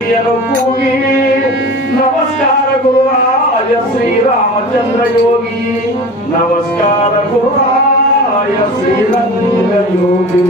ಕೂಗಿ ನಮಸ್ಕಾರ ಗುರುರಾಯ ಶ್ರೀರಾಮಚಂದ್ರ ಯೋಗಿ, ನಮಸ್ಕಾರ ಗುರುರಾಯ ಶ್ರೀರಂಗ ಯೋಗಿ.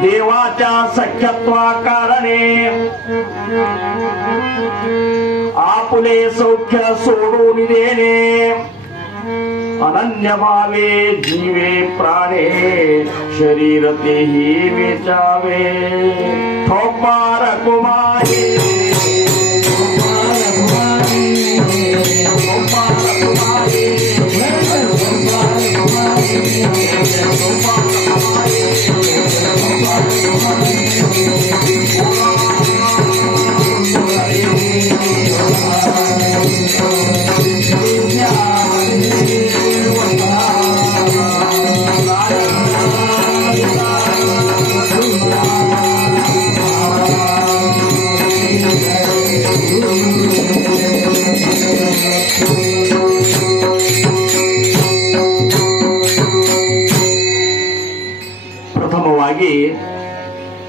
देवाच्या सख्यत्वाकारणे आपुले सौख्य सोडून देणे, अनन्य भावे जीवे प्राणे शरीर तेही वेचावे. ठोपार कुमारी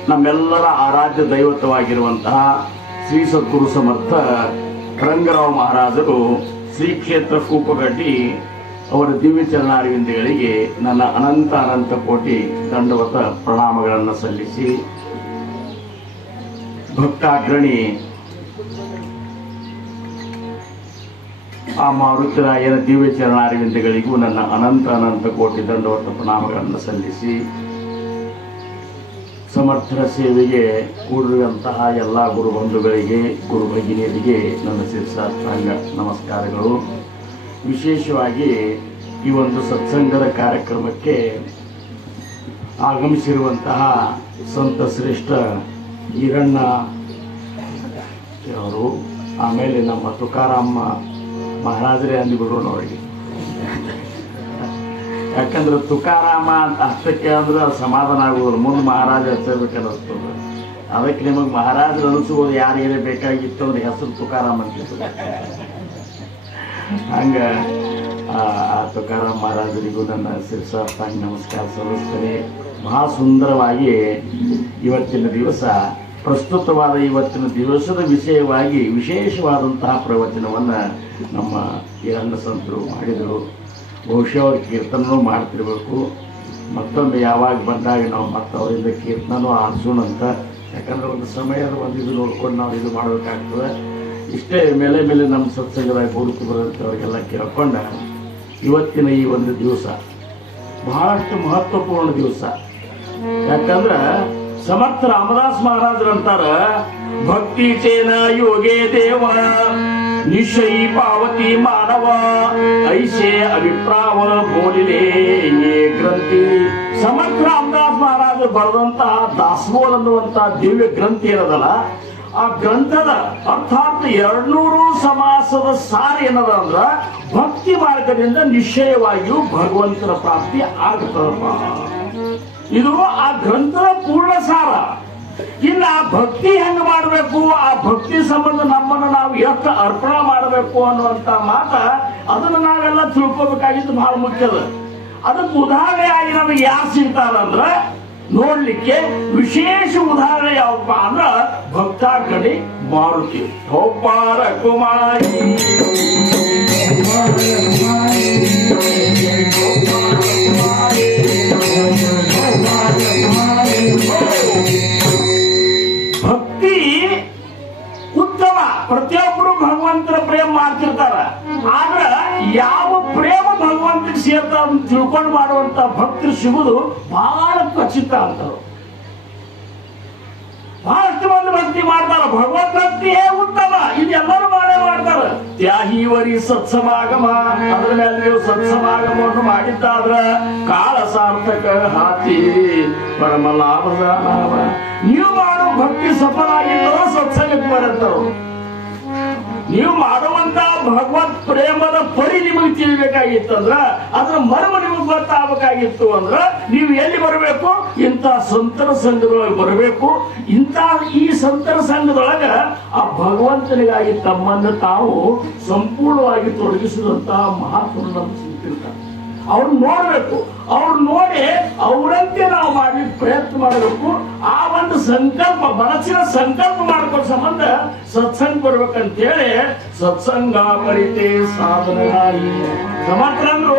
ನಮ್ಮೆಲ್ಲರ ಆರಾಧ್ಯ ದೈವತ್ವವಾಗಿರುವಂತಹ ಶ್ರೀ ಸದ್ಗುರು ಸಮರ್ಥ ರಂಗರಾವ್ ಮಹಾರಾಜರು ಶ್ರೀ ಕ್ಷೇತ್ರ ಕೂಪಗಡ್ಡಿ ಅವರ ದಿವ್ಯ ಚರಣಾರವಿಂದಗಳಿಗೆ ನನ್ನ ಅನಂತ ಅನಂತ ಕೋಟಿ ದಂಡವತ ಪ್ರಣಾಮಗಳನ್ನು ಸಲ್ಲಿಸಿ, ಭಕ್ತಾಗ್ರಣಿ ಆ ಮಾರುತಿರಾಯರ ದಿವ್ಯ ಚರಣಾರವಿಂದಗಳಿಗೂ ನನ್ನ ಅನಂತ ಅನಂತ ಕೋಟಿ ದಂಡವತ ಪ್ರಣಾಮಗಳನ್ನು ಸಲ್ಲಿಸಿ, ಸಮರ್ಥರ ಸೇವೆಗೆ ಕೂಡಿರುವಂತಹ ಎಲ್ಲ ಗುರು ಬಂಧುಗಳಿಗೆ, ಗುರು ಭಗಿನಿಯರಿಗೆ ನನ್ನ ಶಿರಸಾಷ್ಟಾಂಗ ನಮಸ್ಕಾರಗಳು. ವಿಶೇಷವಾಗಿ ಈ ಒಂದು ಸತ್ಸಂಗದ ಕಾರ್ಯಕ್ರಮಕ್ಕೆ ಆಗಮಿಸಿರುವಂತಹ ಸಂತ ಶ್ರೇಷ್ಠ ಈರಣ್ಣ ಅವರು, ಆಮೇಲೆ ನಮ್ಮ ತುಕಾರಾಮ ಮಹಾರಾಜರೇ ಅಂದ್ಬಿಡೋಣ ಅವರಿಗೆ. ಯಾಕಂದ್ರೆ ತುಕಾರಾಮ ಅಂತ ಅಷ್ಟಕ್ಕೆ ಅಂದ್ರೆ ಸಮಾಧಾನ ಆಗುವುದಿಲ್ಲ, ಮುಂದೆ ಮಹಾರಾಜ ಹಚ್ಚಬೇಕನ್ನಿಸ್ತದೆ. ಅದಕ್ಕೆ ನಿಮಗೆ ಮಹಾರಾಜರು ಅನಿಸುವುದು ಯಾರಿಗೆ ಬೇಕಾಗಿತ್ತು ಅಂದ್ರೆ ಹೆಸರು ತುಕಾರಾಮ್ ಅಂತಿತ್ತು. ಹಂಗ ಆ ತುಕಾರಾಮ್ ಮಹಾರಾಜರಿಗೂ ನನ್ನ ಶಿರಸಾಷ್ಟಾಂಗ ನಮಸ್ಕಾರ ಸಲ್ಲಿಸ್ತೇನೆ. ಬಹಳ ಸುಂದರವಾಗಿ ಇವತ್ತಿನ ದಿವಸ ಪ್ರಸ್ತುತವಾದ ಇವತ್ತಿನ ದಿವಸದ ವಿಷಯವಾಗಿ ವಿಶೇಷವಾದಂತಹ ಪ್ರವಚನವನ್ನು ನಮ್ಮ ಈರಣ್ಣ ಸಂತರು ಮಾಡಿದರು. ಬಹುಶಃ ಅವ್ರ ಕೀರ್ತನೂ ಮಾಡ್ತಿರ್ಬೇಕು. ಮತ್ತೊಂದು ಯಾವಾಗ ಬಂದಾಗ ನಾವು ಮತ್ತೆ ಅವರಿಂದ ಕೀರ್ತನೂ ಆರಿಸೋಣಂತ. ಯಾಕಂದ್ರೆ ಒಂದು ಸಮಯದ ಒಂದು ಇದು ನೋಡ್ಕೊಂಡು ನಾವು ಇದು ಮಾಡಬೇಕಾಗ್ತದೆ. ಇಷ್ಟೇ ಮೇಲೆ ಮೇಲೆ ನಮ್ಮ ಸತ್ಸಂಗದಾಗ ಹುಡುಕಿ ಬರೋಂಥವ್ರಿಗೆಲ್ಲ ಕೇಳ್ಕೊಂಡ ಇವತ್ತಿನ ಈ ಒಂದು ದಿವಸ ಬಹಳಷ್ಟು ಮಹತ್ವಪೂರ್ಣ ದಿವಸ. ಯಾಕಂದ್ರೆ ಸಮರ್ಥ ರಾಮದಾಸ್ ಮಹಾರಾಜರು ಅಂತಾರ, ಭಕ್ತಿ ಚೇನ ಯೋಗೇ ದೇವ ನಿಶ್ಚೈ ಪಾವತಿ ಮಾನವ ಐಸೆ ಅಭಿಪ್ರಾವ ಬೋಲಿಲೆ ಗ್ರಂಥಿ. ಸಮರ್ಥ ರಾಮದಾಸ್ ಮಹಾರಾಜರು ಬರೆದಂತಹ ದಾಸಬೋಧ ಅನ್ನುವಂತಹ ದಿವ್ಯ ಗ್ರಂಥ ಏನದಲ್ಲ, ಆ ಗ್ರಂಥದ ಅರ್ಥಾತ್ 200 ಸಮಾಸದ ಸಾರ ಏನದ ಅಂದ್ರ ಭಕ್ತಿ ಮಾರ್ಗದಿಂದ ನಿಶ್ಚಯವಾಗಿಯೂ ಭಗವಂತನ ಪ್ರಾಪ್ತಿ ಆಗ್ತದಪ್ಪ. ಇದು ಆ ಗ್ರಂಥದ ಪೂರ್ಣ ಸಾರ. ಇನ್ನು ಆ ಭಕ್ತಿ ಹೆಂಗ್ ಮಾಡಬೇಕು, ಆ ಭಕ್ತಿ ಸಂಬಂಧ ನಮ್ಮನ್ನು ನಾವು ಎಷ್ಟು ಅರ್ಪಣೆ ಮಾಡಬೇಕು ಅನ್ನುವಂತ ಮಾತ ಅದನ್ನು ನಾವೆಲ್ಲ ತಿಳ್ಕೋಬೇಕಾಗಿದ್ದು ಬಹಳ ಮುಖ್ಯದ. ಅದಕ್ಕೆ ಉದಾಹರಣೆಯಾಗಿ ನಮಗೆ ಯಾರು ಸಿಗ್ತಾರಂದ್ರ ನೋಡ್ಲಿಕ್ಕೆ ವಿಶೇಷ ಉದಾಹರಣೆ ಯಾವಪ್ಪ ಅಂದ್ರ ಭಕ್ತಾಗ್ರಣಿ ಮಾರುತಿ ಒಬ್ಬಾರ ಕುಮಾರಿ. ಭಕ್ತಿ ಉತ್ತಮ, ಪ್ರತಿಯೊಬ್ಬರು ಭಗವಂತನ ಪ್ರೇಮ ಮಾಡ್ತಿರ್ತಾರ. ಆದ್ರ ಯಾವ ಪ್ರೇಮ ಭಗವಂತನಿಗೆ ಸೇರ್ತಾವ ಅಂತ ತಿಳ್ಕೊಂಡು ಮಾಡುವಂತ ಭಕ್ತರು ಸಿಗುವುದು ಬಹಳ ಖಚಿತ ಅಂತಾರೆ. ಬಹಳಷ್ಟು ಮಂದಿ ಭಕ್ತಿ ಮಾಡ್ತಾರ, ಭಗವತ್ ಭಕ್ತಿಯೇ ಉತ್ತಮ, ಇದೆಲ್ಲರೂ ಮಾಡೇ ಮಾಡ್ತಾರ. ತ್ಯಾಹೀವರಿ ಸತ್ಸಮಾಗಮ, ಅದ್ರ ಮೇಲೆ ನೀವು ಸತ್ಸಮಾಗಮವನ್ನು ಮಾಡಿದ್ದಾದ್ರ ಕಾಲ ಸಾರ್ಥಕ ಹಾತಿ ಪರಮ ಲಾಭದ ನಾಮ. ನೀವು ಮಾಡೋ ಭಕ್ತಿ ಸಫಲ ಆಗಿದ್ದವ ಸತ್ಸಂಗಕ್ಕೆ ಬರಂತರು. ನೀವು ಮಾಡುವಂತ ಭಗವತ್ ಪ್ರೇಮದ ಪರಿ ನಿಮಗೆ ತಿಳಿಬೇಕಾಗಿತ್ತಂದ್ರ, ಅದ್ರ ಮರ್ಮ ನಿಮಗೆ ಗೊತ್ತಾಗಬೇಕಾಗಿತ್ತು ಅಂದ್ರ ನೀವು ಎಲ್ಲಿ ಬರಬೇಕು, ಇಂಥ ಸಂತರ ಸಂಘದೊಳಗೆ ಬರಬೇಕು. ಈ ಸಂತರ ಸಂಘದೊಳಗ ಆ ಭಗವಂತನಿಗಾಗಿ ತಮ್ಮನ್ನು ತಾವು ಸಂಪೂರ್ಣವಾಗಿ ತೊಡಗಿಸಿದಂತಹ ಮಹಾತ್ಮರು ನಮ್ಗೆ ಸಿಗ್ತಿರ್ತಾರೆ. ಅವ್ರು ನೋಡ್ಬೇಕು, ಅವ್ರು ನೋಡಿ ಅವರಂತೆ ನಾವು ಮಾಡಿ ಪ್ರಯತ್ನ ಮಾಡಬೇಕು. ಆ ಒಂದು ಸಂಕಲ್ಪ, ಮನಸ್ಸಿನ ಸಂಕಲ್ಪ ಮಾಡ್ಕೋ ಸಂಬಂಧ ಸತ್ಸಂಗ ಬರ್ಬೇಕಂತೇಳಿ ಸತ್ಸಂಗ ಪರಿತೆ ಸಾಧನವಾಗಿ ಸಮರ್ಥರಂದ್ರು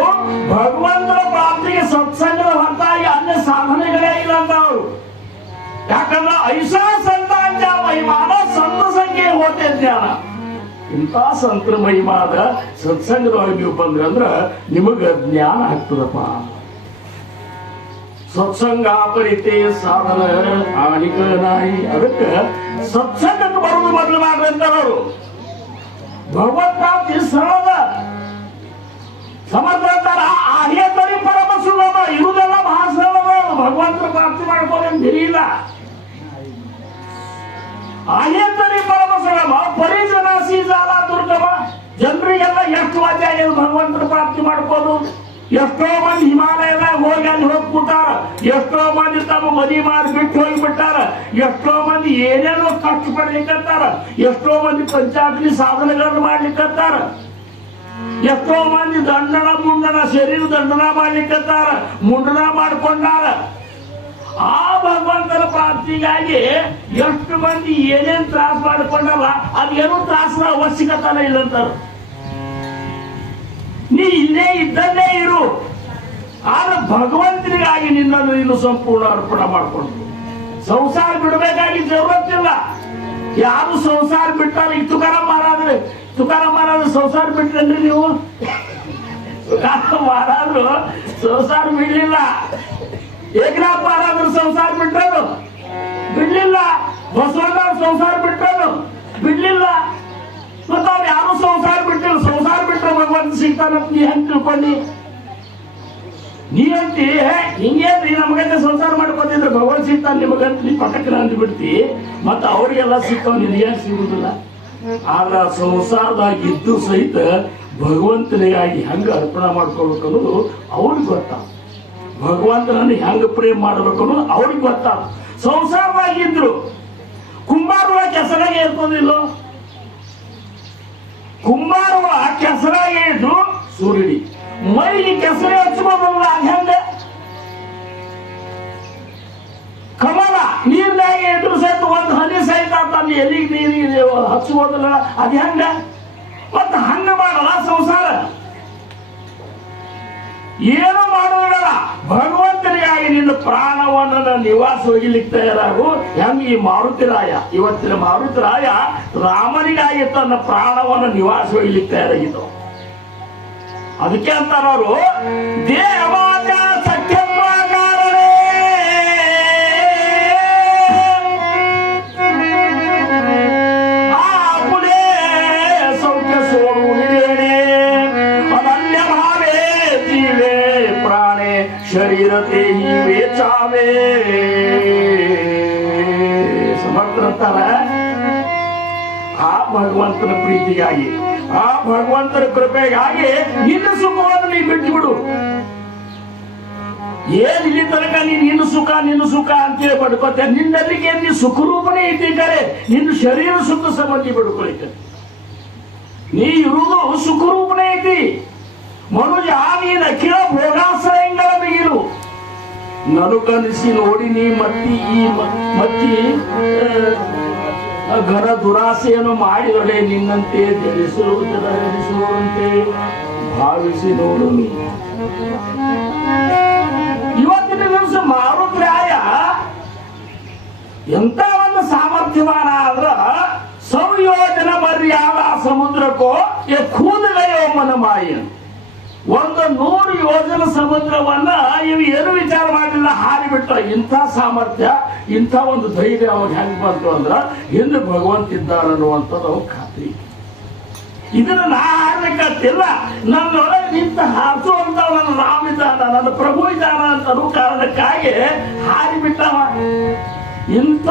ಭಗವಂತನ ಪ್ರಾಪ್ತಿಗೆ ಸತ್ಸಂಗದ ಹೊರತಾಗಿ ಅನ್ಯ ಸಾಧನೆಗಳೇ ಇಲ್ಲ ಅಂತ ಅವರು. ಯಾಕಂದ್ರೆ ಐಸಾ ಸಂತಾಂಜ ಮಹಿಮಾನ ಸಂತ ಸಂಖ್ಯೆ ಹೋತೆ ಜ್ಞಾನ. ಇಂಥ ಸಂತರ ಮಹಿಮಾದ ಸತ್ಸಂಗದೊಳಗೆ ನೀವು ಬಂದ್ರಂದ್ರ ನಿಮಗ ಜ್ಞಾನ ಆಗ್ತದಪ್ಪ. ಸತ್ಸಂಗ ಪರಿತೆ ಸಾಧನ ಆಣಿಕ ನಾಯಿ. ಅದಕ್ಕೆ ಸತ್ಸಂಗಕ್ಕೆ ಬರೋದು ಮೊದಲು ಮಾಡ್ರಿ ಅಂತಾರವರು. ಭಗವತ್ಪ್ರಾಪ್ತಿ ಸರಳದ ಸಮರ್ಥ ಅಂತಾರ, ಆಹ್ಯತರಿ ಪರಮ ಸುಲಭ. ಇರುವುದೆಲ್ಲ ಮಹಾ ಸರಳದ. ಭಗವಂತನ ಪ್ರಾಪ್ತಿ ಮಾಡ್ಕೋದೇನು ತಿಳಿಯಿಲ್ಲ. ಆಹ್ಯತರಿ ಪರಮ ಸುಲಭ ಪರಿಜನ ಸೀಜಾಲ ದುರ್ಗಮ. ಜನರಿಗೆಲ್ಲ ಎಷ್ಟು ವಾದ್ಯ ಭಗವಂತನ ಪ್ರಾಪ್ತಿ ಮಾಡ್ಕೋದು. ಎಷ್ಟೋ ಮಂದಿ ಹಿಮಾಲಯದಾಗ ಹೋಗಿ ಅಲ್ಲಿ ಹೋಗ್ಬಿಟ್ಟಾರ. ಎಷ್ಟೋ ಮಂದಿ ತಮ್ಮ ಮದಿ ಮಾಡಿ ಬಿಟ್ಟು ಹೋಗಿಬಿಟ್ಟಾರ. ಎಷ್ಟೋ ಮಂದಿ ಏನೇನೋ ಕಷ್ಟ ಪಡ್ಲಿಕ್ಕತ್ತಾರ. ಎಷ್ಟೋ ಮಂದಿ ಪಂಚಾಗ್ನಿ ಸಾಧನೆಗಳನ್ನು ಮಾಡ್ಲಿಕ್ಕತ್ತಾರ. ಎಷ್ಟೋ ಮಂದಿ ದಂಡನ ಮುಂಡನ ಶರೀರ ದಂಡನ ಮಾಡ್ಲಿಕ್ಕತ್ತಾರ, ಮುಂಡನ ಮಾಡ್ಕೊಂಡಾರ. ಆ ಭಗವಂತನ ಪ್ರಾಪ್ತಿಗಾಗಿ ಎಷ್ಟು ಮಂದಿ ಏನೇನ್ ತ್ರಾಸ ಮಾಡ್ಕೊಂಡಲ್ಲ, ಅದೇನೋ ತ್ರಾಸದ ಅವಶ್ಯಕತೆ ಇಲ್ಲಂತಾರ. ನೀ ಇಲ್ಲೇ ಇದ್ದಲ್ಲೇ ಇರು, ಆದ್ರೆ ಭಗವಂತನಿಗಾಗಿ ನಿನ್ನನ್ನು ನೀನು ಸಂಪೂರ್ಣ ಅರ್ಪಣೆ ಮಾಡಿಕೊಂಡು ಸಂಸಾರ ಬಿಡಬೇಕಾಗಿ ಜರುರತ್ತಿಲ್ಲ. ಯಾರು ಸಂಸಾರ ಬಿಟ್ಟಾರ? ಈ ತುಕಾರಾಮ್ ಮಹಾರಾಜರು ಸಂಸಾರ ಬಿಟ್ರನ್ರಿ ನೀವು? ತುಕಾರಾಮ್ ಮಹಾರಾಜರು ಸಂಸಾರ ಬಿಡ್ಲಿಲ್ಲ. ಏಕನಾಥ್ ಮಹಾರಾಜರು ಸಂಸಾರ ಬಿಟ್ರು. ಬಿಡ್ಲಿಲ್ಲ. ಬಸವಣ್ಣ ಸಂಸಾರ ಬಿಟ್ಟನು, ಬಿಡ್ಲಿಲ್ಲ. ಮತ್ತೆ ಅವ್ರು ಯಾರು ಸಂಸಾರ ಬಿಟ್ಟಿಲ್ಲ. ಸಂಸಾರ ಬಿಟ್ಟರೆ ಭಗವಂತ ಸಿಗ್ತಾನಂತ ನೀ ಹೆಂಗ್ ತಿಳ್ಕೊಂಡಿ? ನೀ ಅಂತಿ ಹಿಂಗೇನ್ರಿ ನಮಗಂತ ಸಂಸಾರ ಮಾಡ್ಕೊತಿದ್ರೆ ಭಗವಂತ ಸಿಗ್ತಾನ ನಿಮಗಂತ ನೀ ಪಟಕನ ಅಂದ್ಬಿಡ್ತಿ. ಮತ್ತ ಅವ್ರಿಗೆಲ್ಲ ಸಿಗ್ತಾವ, ನಿನಗೇನು ಸಿಗುದಿಲ್ಲ. ಆದ್ರ ಸಂಸಾರದಾಗಿದ್ದು ಸಹಿತ ಭಗವಂತನಿಗಾಗಿ ಹೆಂಗ ಅರ್ಪಣೆ ಮಾಡ್ಕೊಳ್ಬೇಕು ಅನ್ನೋದು ಅವ್ರಿಗೆ ಗೊತ್ತಾಗ. ಭಗವಂತನನ್ನು ಹೆಂಗ ಪ್ರೇಮ್ ಮಾಡ್ಬೇಕು ಅನ್ನೋದು ಅವ್ರಿಗೆ ಗೊತ್ತಾಗ. ಸಂಸಾರದಾಗಿದ್ರು ಕುಂಬಾರುವ ಕೆಸರಾಗೆ ಇರ್ಕೋದಿಲ್ಲ. ಕುಂಬಾರುವ ಕೆಸರಾಗೆ ಇದ್ದು ಸೂರ್ಯಡಿ ಮೈಗೆ ಕೆಸರೇ ಹಚ್ಬೋದಲ್ಲ. ಹೆಂಗ ಕಮಲ ನೀರ್ನಾಗೆ ಇದ್ರು ಸಹಿತ ಒಂದು ಹನಿ ಸಹಿತ ತನ್ನ ಎಲ್ಲಿಗೆ ನೀರಿಗೆ ಹಚ್ಬೋದಲ್ಲ. ಅದ್ ಹೆಂಗ? ಮತ್ತ ಹಂಗ ಮಾಡಲ್ಲ ಸಂಸಾರ. ಏನು ಮಾಡೋದಿಲ್ಲ. ಭಗವಂತನಿಗಾಗಿ ನಿನ್ನ ಪ್ರಾಣವನ್ನ ನಿವಾಸ ಒಯ್ಯಲಿಕ್ಕೆ ತಯಾರಾಗು. ಹೆಂಗ ಈ ಮಾರುತಿರಾಯ, ಇವತ್ತಿನ ಮಾರುತಿರಾಯ ರಾಮನಿಗಾಗಿ ತನ್ನ ಪ್ರಾಣವನ್ನು ನಿವಾಸ ಒಯ್ಯಲಿಕ್ಕೆ ತಯಾರಾಗಿದ್ದು. ಅದಕ್ಕೆ ಅಂತಾರ ಅವರು, ದೇವಾಜ ಸಖ್ಯತ್ವಕಾರರೇ ಆಪುಲೇ ಸೌಖ್ಯ ಸೋರುವುದೇನೆ ಅನನ್ಯ ಭಾವೇ ಜೀವೇ ಪ್ರಾಣೆ ಶರೀರತೆ ಹೀವೇ ಚಾವೇ. ಸಮರ್ಥರಂತಾರ ಆ ಭಗವಂತನ ಪ್ರೀತಿಗಾಗಿ, ಆ ಭಗವಂತನ ಕೃಪೆಗಾಗಿ ನಿನ್ನ ಸುಖವನ್ನು ನೀ ಬಿಟ್ಟು ಬಿಡು. ಏನ್ ಇಲ್ಲಿ ತನಕ ನೀನ್ ನಿನ್ನ ಸುಖ ಅಂತೇಳಿ ಪಡ್ಕೋತೆ. ನಿನ್ನಲ್ಲಿಗೆ ನೀ ಸುಖರೂಪನೇ ಇದ್ದೀಕರೆ ನಿನ್ನ ಶರೀರ ಸುಖ ಸಂಬಂಧಿ ಬಿಡ್ಕೊಳಿಕ. ನೀ ಇರುವುದು ಸುಖರೂಪನೇ ಐತಿ. ಮನುಜ ನೀನ ಅಖಿಲ ಭೋಗಾಶ್ರಯಗಳ ಬಿಗಿರು. ನನಗನಿಸಿ ನೋಡಿ ನೀ ಮತ್ತಿ ಘನ ದುರಾಸೆಯನ್ನು ಮಾಡಿದೊಡೆ ನಿನ್ನಂತೆ ಜಡಿಸುವಂತೆ ಭಾವಿಸಿ ನೋಡು. ಇವತ್ತಿನ ದಿವಸ ಮಾರುತ್ರಾಯ ಎಂತ ಒಂದು ಸಾಮರ್ಥ್ಯವಾನ ಆದ್ರ ಸಂಯೋಜನ ಮರ್ಯಾದ ಸಮುದ್ರಕ್ಕೋ ಕೂದಲೆಯೋ ಮನಮಾಯ. 100 ಯೋಜನ ಸಮುದ್ರವನ್ನ ಇವು ಏನು ವಿಚಾರ ಮಾಡಲಿಲ್ಲ, ಹಾರಿಬಿಟ್ಟ. ಇಂಥ ಸಾಮರ್ಥ್ಯ, ಇಂಥ ಒಂದು ಧೈರ್ಯ ಅವಾಗ ಹೆಂಗ್ ಬಂತು ಅಂದ್ರ ಹಿಂದೆ ಭಗವಂತ ಇದ್ದಾರನ್ನುವಂಥದ್ದು ಅವಾಗ ಖಾತ್ರಿ. ಇದನ್ನ ನಾ ಹಾರ್ಲಿಕ್ಕತ್ತಿಲ್ಲ, ನನ್ನೊಳಗೆ ನಿಂತ ಹಾರಿಸುವಂತ ನನ್ನ ರಾಮ ಇದ್ದಾನ, ನನ್ನ ಪ್ರಭು ಇದ್ದಾನ ಅಂತ ಕಾರಣಕ್ಕಾಗಿ ಹಾರಿಬಿಟ್ಟವ. ಇಂಥ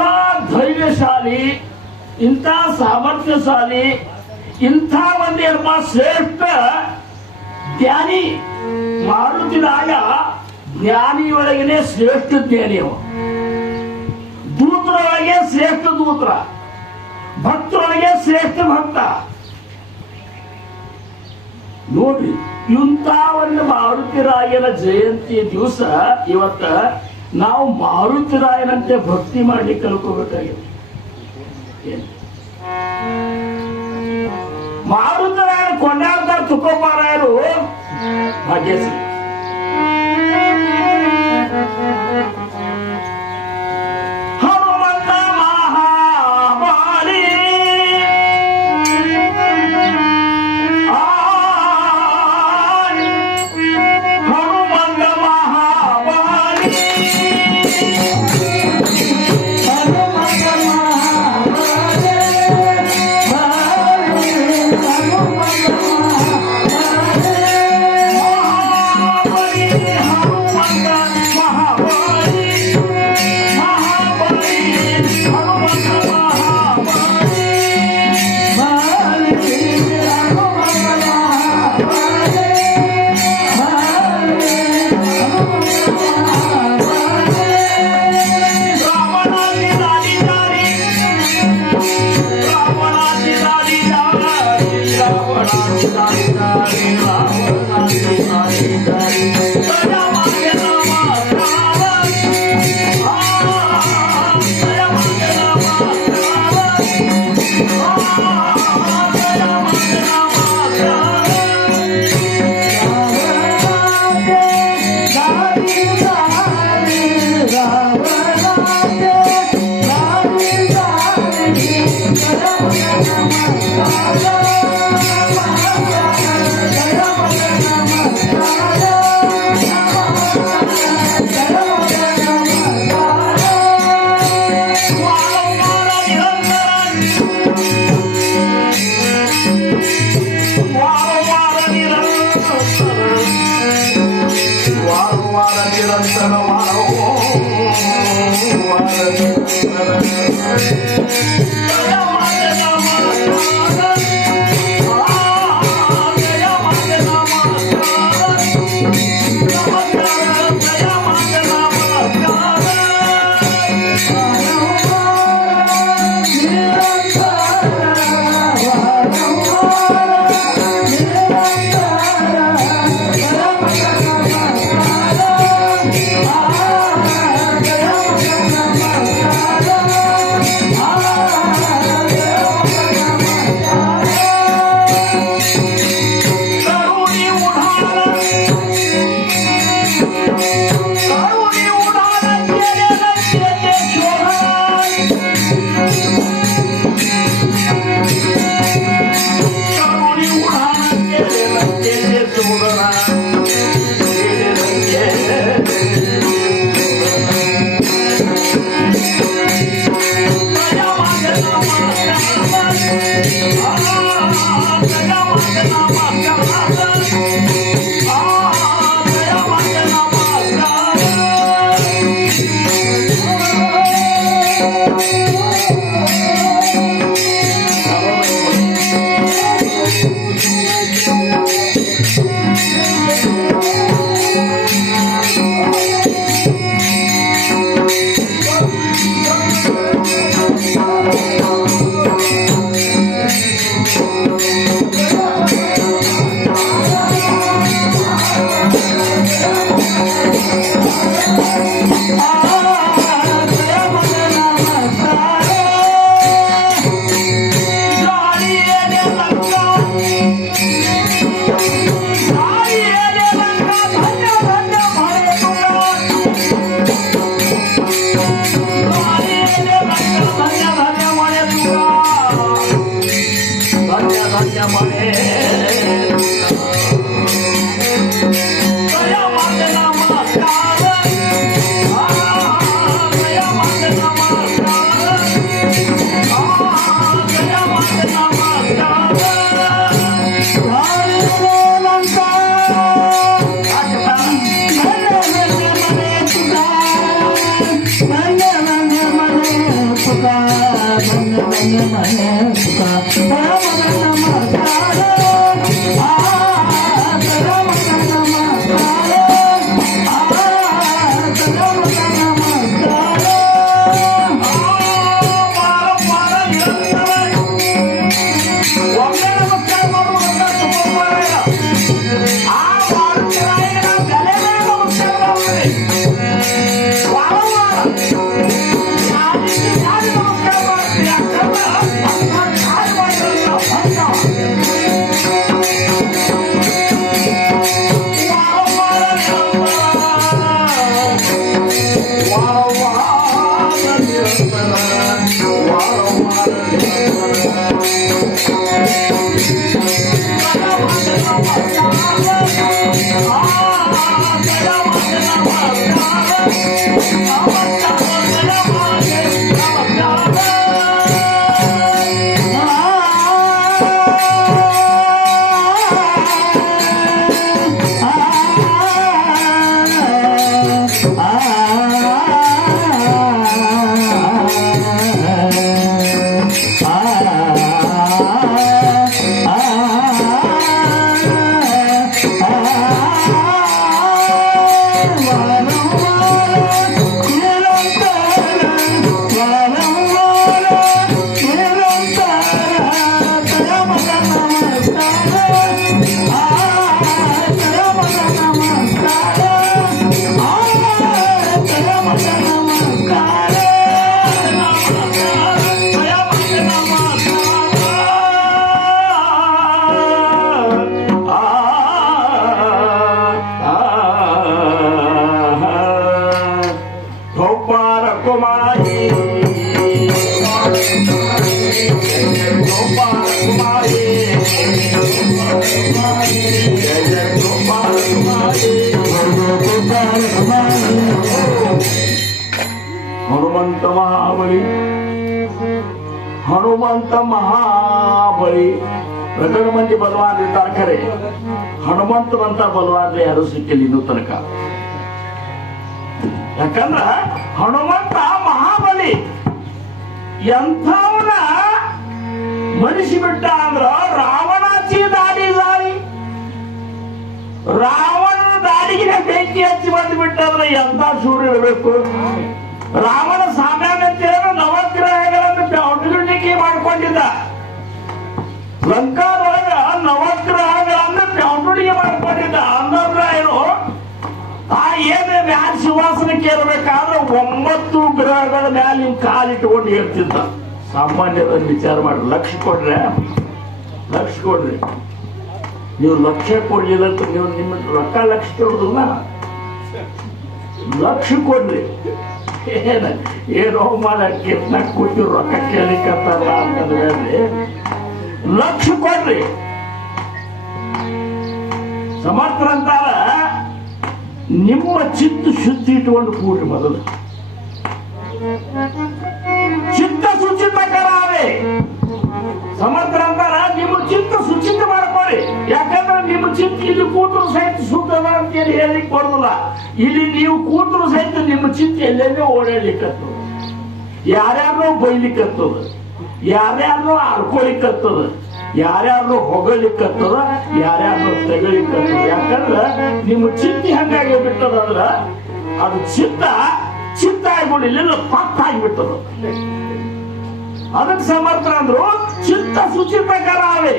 ಧೈರ್ಯಶಾಲಿ, ಇಂಥ ಸಾಮರ್ಥ್ಯಶಾಲಿ, ಇಂಥ ಒಂದೇನಪ್ಪ ಶ್ರೇಷ್ಠ ಜ್ಞಾನಿ ಮಾರುತಿರಾಯ. ಜ್ಞಾನಿಯೊಳಗನೆ ಶ್ರೇಷ್ಠ ಜ್ಞಾನಿ ಅವ, ದೂತರೊಳಗೆ ಶ್ರೇಷ್ಠ ದೂತ್ರ, ಭಕ್ತರೊಳಗೆ ಶ್ರೇಷ್ಠ ಭಕ್ತ. ನೋಡ್ರಿ, ಇಂಥ ಒಂದು ಮಾರುತಿರಾಯನ ಜಯಂತಿ ದಿವಸ ಇವತ್ತ ನಾವು ಮಾರುತಿರಾಯನಂತೆ ಭಕ್ತಿ ಮಾಡಿ ಕಲ್ಕೋಬೇಕಾಗಿದೆ. ಮಾರುತಿರಾಯನ ಕೊಂಡಾಡ್ತಾರೆ ತುಕೋಪಾರಾಯರು ಭಾಗ್ಯಶ್ರೀ. ಹನುಮಂತ ಮಹಾಬಲಿ ಹನುಮಂತ ಮಹಾಬಲಿ Wow. ಹನುಮಂತ ಮಹಾಬಲಿ ಹನುಮಂತ ಮಹಾಬಲಿ ಪ್ರಕಟ ಮಂದಿ ಬಲವಾನ್ ಇರ್ತಾರೆ ಖರೆ ಹನುಮಂತನಂತ ಬಲವಾದ್ರೆ ಯಾರು ಸಿಕ್ಕಿಲ್ಲ ಇನ್ನೂ ತನಕ. ಯಾಕಂದ್ರ ಹನುಮಂತ ಮಹಾಬಲಿ ಎಂಥವನ ಮನಿಸಿಬಿಟ್ಟ ಅಂದ್ರ ರಾವಣಾಚಿ ದಾಡಿ ರಾವಣನ ದಾಡಿಗೆ ಬೆಂಕಿ ಹಚ್ಚಿ ಬಂದ್ಬಿಟ್ಟಂದ್ರೆ ಎಂತ ಶೂರ ಇರಬೇಕು. ರಾವಣ ಸಾಮ್ರಾಜ್ಯ ನವಗ್ರಹಗಳನ್ನು ಬೆಳವಣಿಗೆ ಮಾಡಿಕೊಂಡಿದ್ದ. ಲಂಕಾದೊಳಗ ನವಗ್ರಹಗಳನ್ನು ಬೆಳವಣಿಗೆ ಮಾಡಿಕೊಂಡಿದ್ದ. ಅಂದ್ರ ಏನು ಆ ಏನೇ ಮ್ಯಾಲ ಸಿಂಹಾಸನಕ್ಕೆ ಇರಬೇಕಾದ್ರೆ 9 ಗ್ರಹಗಳ ಮ್ಯಾಲ ನಿಮ್ ಕಾಲಿಟ್ಟುಕೊಂಡು ಹೇಳ್ತಿದ್ದ. ಸಾಮಾನ್ಯದ ವಿಚಾರ ಮಾಡಿ ಲಕ್ಷ ಕೊಡ್ರಿ ನೀವು ಲಕ್ಷ ಕೊಡ್ಲಿಲ್ಲ ಅಂತ ನೀವು ನಿಮ್ಮ ರೊಕ್ಕ ಲಕ್ಷ ಕೊಡುದಿಲ್ಲ, ಲಕ್ಷ ಕೊಡ್ರಿ. ಏನೋ ಮಾಡಕ್ಕೆ ಕೂತಿ ರೊಕ್ಕ ಕೇಳಿಕತ್ತಾರ ಅಂತಂದ್ರೆ ಲಕ್ಷ ಕೊಡ್ರಿ. ಸಮರ್ಥರಂತಾರ ನಿಮ್ಮ ಚಿತ್ತ ಶುದ್ಧಿ ಇಟ್ಕೊಂಡು ಕೂಡ್ರಿ. ಮೊದಲು ಚಿತ್ತ ಶುಚಿತಕರಾವೆ. ಸಮರ್ಥರಂತಾರ ನಿಮ್ಮ ಚಿತ್ತ ಶುಚಿತ ಮಾಡ್ಕೊಳ್ಳಿ. ಯಾಕಂದ್ರೆ ನಿಮ್ಮ ಚಿತ್ತ ಇಲ್ಲಿ ಕೂತರು ಸಹಿತ ಸುಖದ ಅಂತೇಳಿ ಹೇಳಿಕ್ ಬರೋದಿಲ್ಲ. ಇಲ್ಲಿ ನೀವು ಕೂತರು ಸಹಿತ ನಿಮ್ಮ ಚಿತ್ತ ಎಲ್ಲೆಲ್ಲೇ ಓಡಾಡ್ಲಿಕ್ಕತ್ತದ, ಯಾರ್ಯಾರೋ ಬೈಲಿಕ್ಕತ್ತದ, ಯಾರ್ಯಾರೋ ಆಡ್ಕೊಳಿಕ್ಕತ್ತದ, ಯಾರ್ಯಾರು ಹೊಗಳಿಕ್ಕತ್ತದ, ಯಾರ್ಯಾರು ತೆಗಳಿಕ್ಕತ್ತದ. ಯಾಕಂದ್ರೆ ನಿಮ್ಮ ಚಿತ್ತಿ ಹಂಗಾಗಿ ಬಿಟ್ಟದಂದ್ರ ಅದು ಚಿತ್ತ ಆಗ್ಬಿಡಿಲ್ಲ, ಪಕ್ಕ ಆಗಿಬಿಟ್ಟದ. ಅದಕ್ಕೆ ಸಮರ್ಥ ಅಂದ್ರು ಚಿತ್ತ ಶುಚಿತಕರಾವೆ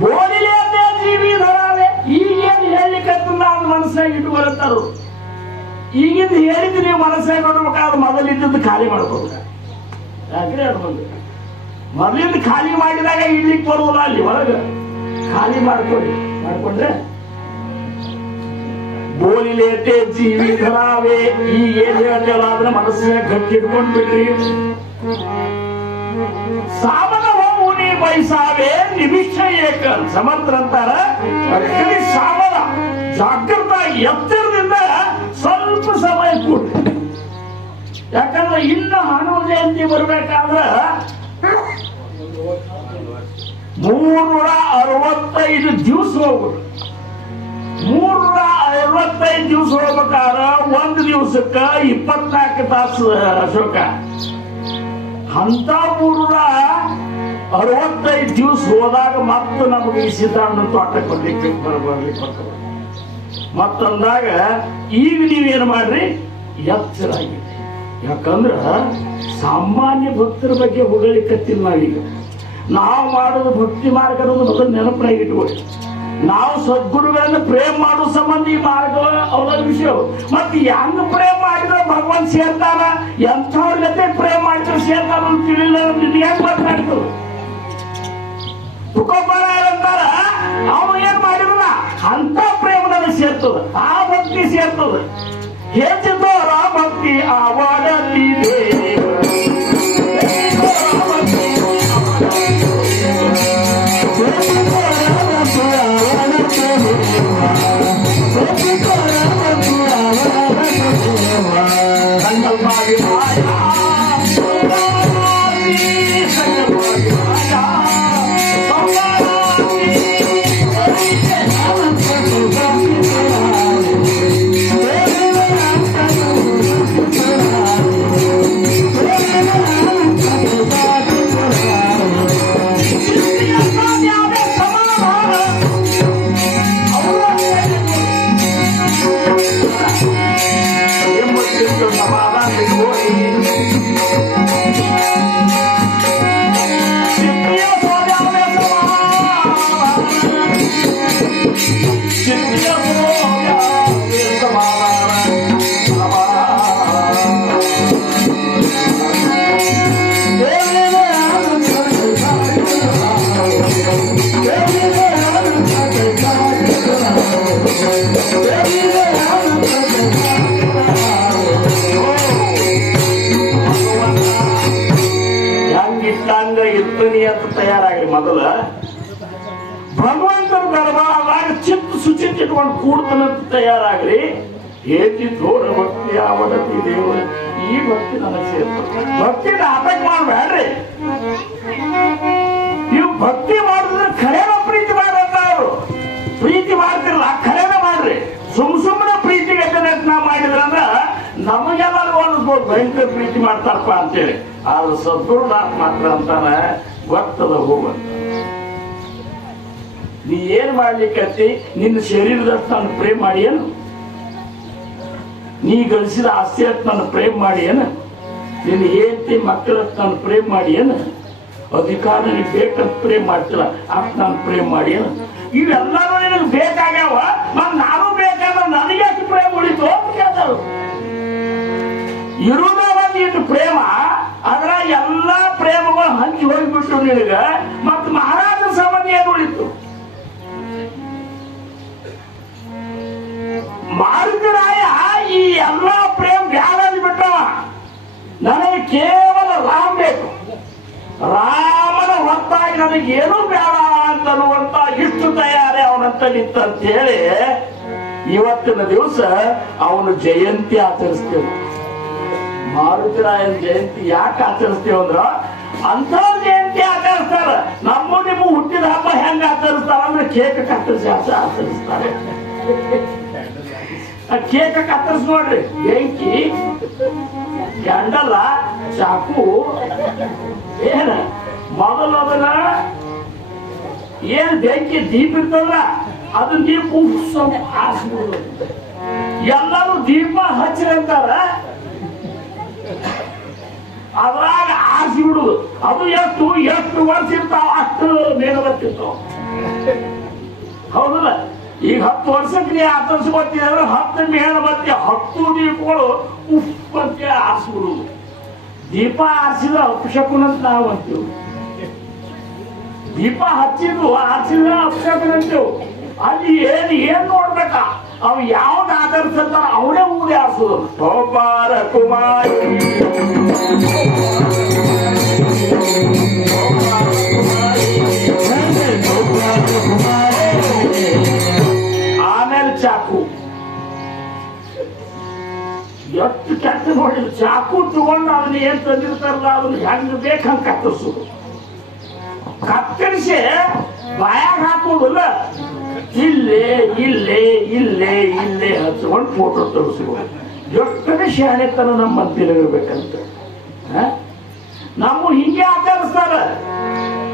ಬೋಲಿಲೆ ಜೀವಿ ಧರಾವೆ. ಈಗೇನು ಹೇಳಿಕತ್ತ ನಾವು ಮನಸ್ಸಾಗಿ ಇಟ್ಟು ಬರುತ್ತಾರು. ಈಗಿಂದ ಹೇಳಿದ್ದು ನೀವು ಮನಸ್ಸಾಗಿ ನೋಡ್ಬೇಕಾದ್ರೆ ಮೊದಲಿದ್ದದ್ದು ಖಾಲಿ ಮಾಡ್ಕೋಬೇಕು. ಯಾಕ್ರಿ ಅನ್ಕೊಂಡು ಮೊದಲಿಂದ ಖಾಲಿ ಮಾಡಿದಾಗ ಇಡ್ಲಿಕ್ಕೆ ಬರುವುದಿಲ್ಲ. ಅಲ್ಲಿ ಒಳಗೆ ಖಾಲಿ ಮಾಡ್ಕೊಂಡ್ರೆ ಬೋಲಿಲೇಟೆ ಜೀವಿ ಧರಾವೆ. ಈಗ ಏನ್ ಹೇಳ್ತೇವಲ್ಲ ಆದ್ರೆ ಮನಸ್ಸಿನ ಗಟ್ಟಿ ಇಟ್ಕೊಂಡ್ ಬಿಡ್ರಿ. ಸಾಮನ ಹೋಗುನಿ ಬಯಸಾವೆ ನಿಮಿಷ ಏಕ. ಸಮರ್ಥ ಅಂತಾರ ಸಾಮನ ಜಾಗೃತ ಎತ್ತರದಿಂದ ಸ್ವಲ್ಪ ಸಮಯ ಕೊಡ್ರಿ. ಯಾಕಂದ್ರೆ ಇನ್ನು ಹನುಮ ಜಯಂತಿ ಬರ್ಬೇಕಾದ್ರ 365 ದಿವಸ ಹೋಗ್ಬಿಡ್ರಿ. 365 ದಿವಸ ಹೋಗ್ಬೇಕಾರ ಒಂದು ದಿವಸಕ್ಕ 24 ತಾಸು ಅಶೋಕ. ಅಂತ 365 ದಿವಸ ಹೋದಾಗ ಮತ್ತೆ ನಮಗೆ ಈ ಸಿದ್ಧಾಂತ ತೋಟಕ್ಕೆ ಬರ್ಲಿಕ್ಕೆ ಮತ್ತಂದಾಗ ಈಗ ನೀವೇನು ಮಾಡ್ರಿ ಎಚ್ಚರಾಗಿ. ಯಾಕಂದ್ರ ಸಾಮಾನ್ಯ ಭಕ್ತರ ಬಗ್ಗೆ ಹೊಗಳಿಕತ್ತಿಲ್ಲ. ನಾವೀಗ ನಾವು ಮಾಡೋದು ಭಕ್ತಿ ಮಾರ್ಗ ಅನ್ನೋದು ಮೊದಲು ನೆನಪಿನಾಗಿ ಇಟ್ಕೊಳ್ಳಿ. ನಾವು ಸದ್ಗುರುಗಳನ್ನ ಪ್ರೇಮ ಮಾಡೋ ಸಂಬಂಧ ಈ ಮಾರ್ಗ ಅವರ ವಿಷಯ. ಮತ್ತೆ ಹೆಂಗ್ ಪ್ರೇಮ ಮಾಡಿದ್ರೆ ಭಗವಂತ ಸೇರ್ತಾನ, ಎಂಥವ್ರ ಜೊತೆ ಪ್ರೇಮ ಮಾಡ್ತಾರೆ ಸೇರ್ತಾನ ಅಂತ ತಿಳಿಲ್ಲ. ನಿಮ್ಗೆ ಯಾಕೆ ಮಾತಾಡ್ತು ತುಕೋಬಾರ ಅಂತಾರ, ಅವನು ಏನ್ ಮಾಡಿದ್ರ ಅಂತ ಪ್ರೇಮ ನನಗೆ ಸೇರ್ತದ, ಆ ಭಕ್ತಿ ಸೇರ್ತದ. ಹೆಚ್ಚಿದೋರ ಭಕ್ತಿ ಅವಡತಿದೆ, ತಯಾರಾಗಿ ಮೊದಲ ಭಗವಂತನ ದರ್ಬಾರದಾಗ ಚಿತ್ತ ಸುಚಿತ್ ಇಟ್ಕೊಂಡು ಕೂಡ್ತಾನಂತ ತಯಾರಾಗ್ರಿ. ಏತಿ ತೋರ ಭಕ್ತಿ ಅವಡತಿ ದೇವ, ಈ ಭಕ್ತಿ ನನಗೆ ಸೇರ್ತದೆ. ಭಕ್ತಿ ನಾಟಕ ಮಾಡ್ಬೇಡ್ರಿ, ನೀವು ಭಕ್ತಿ ಮಾಡಿದ್ರೆ ಖರೇನ ಪ್ರೀತಿ ಮಾಡ್ರಂತ. ಅವರು ಪ್ರೀತಿ ಮಾಡ್ತಿರಲ್ಲ, ಖರೇನ ಮಾಡ್ರಿ. ಸುಮ್ಮನೆ ಪ್ರೀತಿಗೆ ಯತ್ನ ಮಾಡಿದ್ರಂದ್ರ ನಮಗೆಲ್ಲರಿಗೂ ಅನ್ಸ್ಬೋದು ಭಯಂಕರ ಪ್ರೀತಿ ಮಾಡ್ತಾರಪ್ಪ ಅಂತೇಳಿ. ಆದ್ರೆ ಸದ್ಗುರುನಾಥ್ ಮಾತ್ರ ಅಂತಾನೆ ಗೊತ್ತದ ಹೋಗಂತ. ನೀ ಏನ್ ಮಾಡ್ಲಿಕ್ಕತ್ತಿ, ನಿನ್ನ ಶರೀರದಷ್ಟು ನಾನು ಪ್ರೇಮ್ ಮಾಡಿ ಏನು, ನೀ ಗಳಿಸಿದ ಆಸ್ತಿ ಅಂತ ನಾನು ಪ್ರೇಮ್ ಮಾಡಿ ಏನು, ನಿನ್ನ ಹೆಂಡತಿ ಮಕ್ಕಳಷ್ಟು ನಾನು ಪ್ರೇಮ್ ಮಾಡಿ ಏನು, ಅಧಿಕಾರ ನಿನಗೆ ಬೇಕಂತ ಪ್ರೇಮ್ ಮಾಡ್ತಿಲ್ಲ ಅಂತ ನಾನು ಪ್ರೇಮ್ ಮಾಡಿ ಏನು. ಇವೆಲ್ಲರೂ ನಿನಗೆ ಬೇಕಾಗ್ಯಾವ, ನಾನು ಬೇಕಾದ ನನಗೆ ಅಷ್ಟು ಪ್ರೇಮ ಉಳಿತು ಅಂತ ಕೇಳ್ತಾರು. ಇರುದ ಒಂದು ಪ್ರೇಮ, ಅದ್ರ ಎಲ್ಲಾ ಪ್ರೇಮಗಳು ಹಂಚಿ ಹೋಗ್ಬಿಟ್ಟು ನಿನಗ ಮತ್ ಮಹಾರಾಜನ ಸಂಬಂಧ ಏನು ಉಳಿತು? ಮಾರುತಿರಾಯ ಈ ಎಲ್ಲಾ ಪ್ರೇಮ ಬ್ಯಾಡ ಬಿಟ್ಟವ, ನನಗೆ ಕೇವಲ ರಾಮ ಬೇಕು, ರಾಮನ ಹೊತ್ತಾಗಿ ನನಗೆ ಏನೂ ಬೇಡ ಅಂತ ಅನ್ನುವಂತ ಇಷ್ಟು ತಯಾರಿ ಅವನಂತ ನಿಂತ ಅಂತ ಹೇಳಿ ಇವತ್ತಿನ ದಿವಸ ಅವನು ಜಯಂತಿ ಆಚರಿಸ್ತೇವೆ. ಮಾರುತಿರಾಯನ ಜಯಂತಿ ಯಾಕೆ ಆಚರಿಸ್ತೇವೆ ಅಂದ್ರ ಅಂಥವ್ರ ಜಯಂತಿ ಆಚರಿಸ್ತಾರ. ನಮ್ಮ ನಿಮ್ಮ ಹುಟ್ಟಿದ ಹಬ್ಬ ಹೆಂಗ ಆಚರಿಸ್ತಾರ ಅಂದ್ರೆ ಕೇಕ್ ಕತ್ತರಿಸಿ ಆಚರಿಸ್ತಾರೆ. ಕೇಕ್ ಕತ್ತರಿಸಿ ನೋಡ್ರಿ, ಬೆಂಕಿ, ಕ್ಯಾಂಡಲ್, ಚಾಕು, ಏನ ಮೊದಲು ಅದನ್ನ ಏನ್ ಬೆಂಕಿ ದೀಪ ಇರ್ತಲ್ಲ ಅದನ್ನ ದೀಪ ಹಾರಿಸ್ಬಿಡುದು. ಎಲ್ಲರೂ ದೀಪ ಹಚ್ಚಿರಂತಾರ, ಅದ್ರಾಗ ಆರಿಸಿ ಬಿಡುದು. ಅದು ಎಷ್ಟು ವರ್ಷ ಇರ್ತಾವ ಅಷ್ಟು ಮೇಲ ಬರ್ತಿರ್ತಾವ, ಹೌದಲ್ಲ? ಈಗ 10 ವರ್ಷಕ್ಕೆ ನೀ ಆಚರಿಸ್ಕೊತಿದ್ರೆ 10 ಮೇಳ ಬತ್ತಿ 10 ದೀಪಗಳು ಉಫ್ ಅಂತ ಆರಿಸ್ಬಿಡುದು. ದೀಪ ಆರಿಸಿದ್ರೆ ಅಪಶಕುನ ಅಂತ ನಾವು ಅಂತೀವಿ, ದೀಪ ಹಚ್ಚಿದ್ರು ಆರಿಸಿದ್ರೆ ಅಪಶಕುನ ಅಂತೀವಿ. ಅಲ್ಲಿ ಏನ್ ನೋಡ್ಬೇಕ, ಅವ್ ಯಾವ್ದು ಆಚರಿಸ್ತಾರ ಅವನೇ ಊರಿ ಆರಿಸೋದು. ಸೋಪಾರ ಕುಮಾರಿ ಆಮೇಲೆ ಚಾಕು. ಎಷ್ಟು ಕೆಟ್ಟ ನೋಡಿದ್ರು ಚಾಕು ತಗೊಂಡು ಅದನ್ನ ಏನ್ ತಂದಿರ್ತಾರಲ್ಲ ಅದನ್ನ ಹೆಂಗ್ ಬೇಕಂತ ಕತ್ತರಿಸೋದು. ಕತ್ತರಿಸಿ ಬಾಯಾಗ ಹಾಕೋದಿಲ್ಲ, ಇಲ್ಲೇ ಇಲ್ಲೇ ಇಲ್ಲೇ ಇಲ್ಲೇ ಹಚ್ಕೊಂಡು ಫೋಟೋ ತರಿಸ್ಬೋದು. ಎಷ್ಟನೇ ಶಾಣೆತನ ನಮ್ಮ ಮಂದಿರಬೇಕಂತ. ನಮ್ಮ ಹಿಂಗೆ ಆಚರಿಸ್ತಾರ,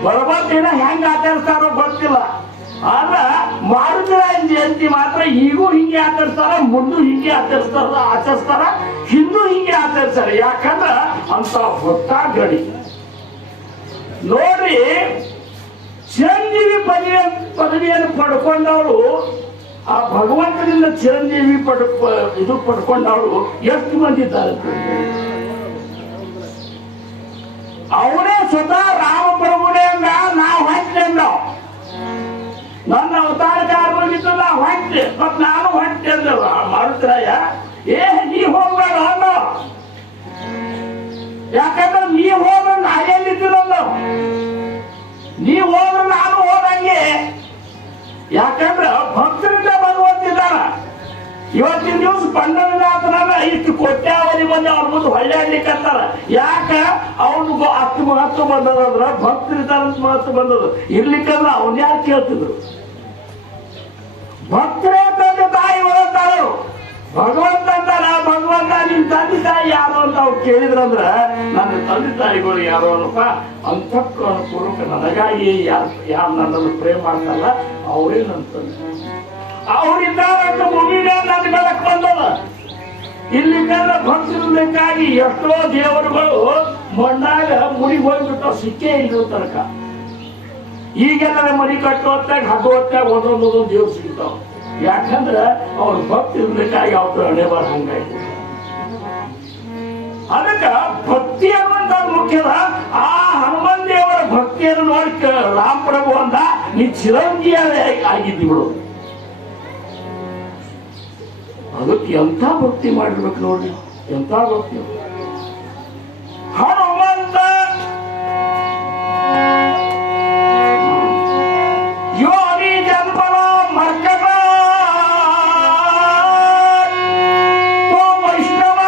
ಬರಬರ್ತಿನ ಹೆಂಗ ಆಚರಿಸ್ತಾರೋ ಗೊತ್ತಿಲ್ಲ. ಆದ್ರ ಮಾರುತಿರಾಯನ ಜಯಂತಿ ಮಾತ್ರ ಈಗೂ ಹಿಂಗೆ ಆಚರಿಸ್ತಾರ, ಮುಂದೂ ಹಿಂಗೆ ಆಚರಿಸ್ತಾರ, ಹಿಂದೂ ಹಿಂಗೆ ಆಚರಿಸ್ತಾರ. ಯಾಕಂದ್ರ ಅಂತ ಹೊತ್ತ ಗಡಿ ನೋಡ್ರಿ. ಚಿರಂಜೀವಿ ಪದವಿಯನ್ನು ಪಡ್ಕೊಂಡವರು ಆ ಭಗವಂತನಿಂದ ಚಿರಂಜೀವಿ ಇದು ಪಡ್ಕೊಂಡವರು ಎಷ್ಟು ಮಂದಿ ಇದ್ದಾರೆ? ಅವನೇ ಸ್ವತಃ ರಾಮಪ್ರಭುನೇ ಅಂದ, ನಾವು ಹೊಟ್ಟೆ ನಾವು ನನ್ನ ಅವತಾರ ಕಾರ್ಯವಾಗಿದ್ದು ನಾವು ಹೊಟ್ಟೆ ಮತ್ ನಾನು ಹೊಟ್ಟೆ ಅಂದವ ಮಾರುತರಾಯ. ನೀ ಹೋಗ್ಬೇಡ ಅಲ್ಲ, ಯಾಕಂದ್ರೆ ನೀ ಹೋದ್ರೆ ನಾನೇನಿದ್ದೀರಲ್ಲ, ನೀ ಹೋದ್ರೆ ನಾನು ಹೋದಂಗೆ. ಯಾಕಂದ್ರ ಭಕ್ತರಿಂದ ಭಗವಂತಿದ್ದಾನ. ಇವತ್ತಿನ ದಿವಸ ಪಂಡರನಾಥನ ಇಷ್ಟು ಕೋಟ್ಯಾವಧಿ ಮಂದಿ ಅವ್ರ ಮುಂದೆ ಹೊಳ್ಳ್ಯಾಡ್ಲಿಕ್ಕಂತಾರ. ಯಾಕ ಅವ್ನಿಗೂ ಅಷ್ಟು ಮಹತ್ವ ಬಂದದಂದ್ರ ಭಕ್ತರಿದ್ದಾರ ಮಹತ್ವ ಬಂದದ. ಇರ್ಲಿಕ್ಕಂದ್ರ ಅವನ್ ಯಾರು ಕೇಳ್ತಿದ್ರು? ಭಕ್ತರೇ ತಂದೆ ತಾಯಿ ಒಳತಾರು. ಭಗವಂತ ಅಂತಾರ, ಭಗವಂತ ನಿನ್ ತಂದೆ ತಾಯಿ ಯಾರು ಅಂತ ಅವ್ರು ಕೇಳಿದ್ರಂದ್ರ ನನ್ನ ತಂದೆ ತಾಯಿಗಳು ಯಾರು ಅನ್ನಪ್ಪ, ಅಂತಃಕರಣ ಪೂರ್ವಕ ನನಗಾಗಿ ಯಾರು ನನ್ನನ್ನು ಪ್ರೇಮ ಮಾಡ್ತಾರಲ್ಲ ಅವರೇ ನನ್ನ ತಂದೆ. ಅವ್ರಿದ್ದಾರ ಭೂಮಿಗೆ ನನ್ನ ಬೆಳಕ್ ಬಂದದ. ಇಲ್ಲಿ ಭಕ್ತರಿಗಾಗಿ ಎಷ್ಟೋ ದೇವರುಗಳು ಮಣ್ಣಾಗ ಮುಡಿಗೆ ಹೋಗ್ಬಿಟ್ಟು ಸಿಕ್ಕೇ ಇಲ್ಲ ತನಕ. ಈಗೆಲ್ಲ ಮನಿ ಕಟ್ಟುವತ್ತಾಗ ಹಬ್ಬವತ್ತಾಗ ಒಂದೊಂದು ದೇವ್ರು ಸಿಗ್ತಾವ. ಯಾಕಂದ್ರೆ ಅವ್ರ ಭಕ್ತಿ ಇರ್ಬೇಕಾಗಿ ಅವ್ರ ಹಣೆ ಬಾರ ಹಂಗಾಯ್ತು. ಅದಕ್ಕ ಭಕ್ತಿ ಅನ್ನುವಂತ ಮುಖ್ಯದ. ಆ ಹನುಮನ್ ದೇವರ ಭಕ್ತಿಯನ್ನು ನೋಡಿ ರಾಮಪ್ರಭು ಅಂದ, ನೀ ಚಿರಂಜೀವಿ ಆಗಿದ್ದಿ ಬಿಡು. ಅದಕ್ಕೆ ಎಂಥ ಭಕ್ತಿ ಮಾಡಿರ್ಬೇಕು ನೋಡಿ, ಎಂಥ ಭಕ್ತಿ. ಹನುಮಂತ ಯೋನಿ ಜನ್ಮನ ಮರ್ಕಟ ವೈಷ್ಣವ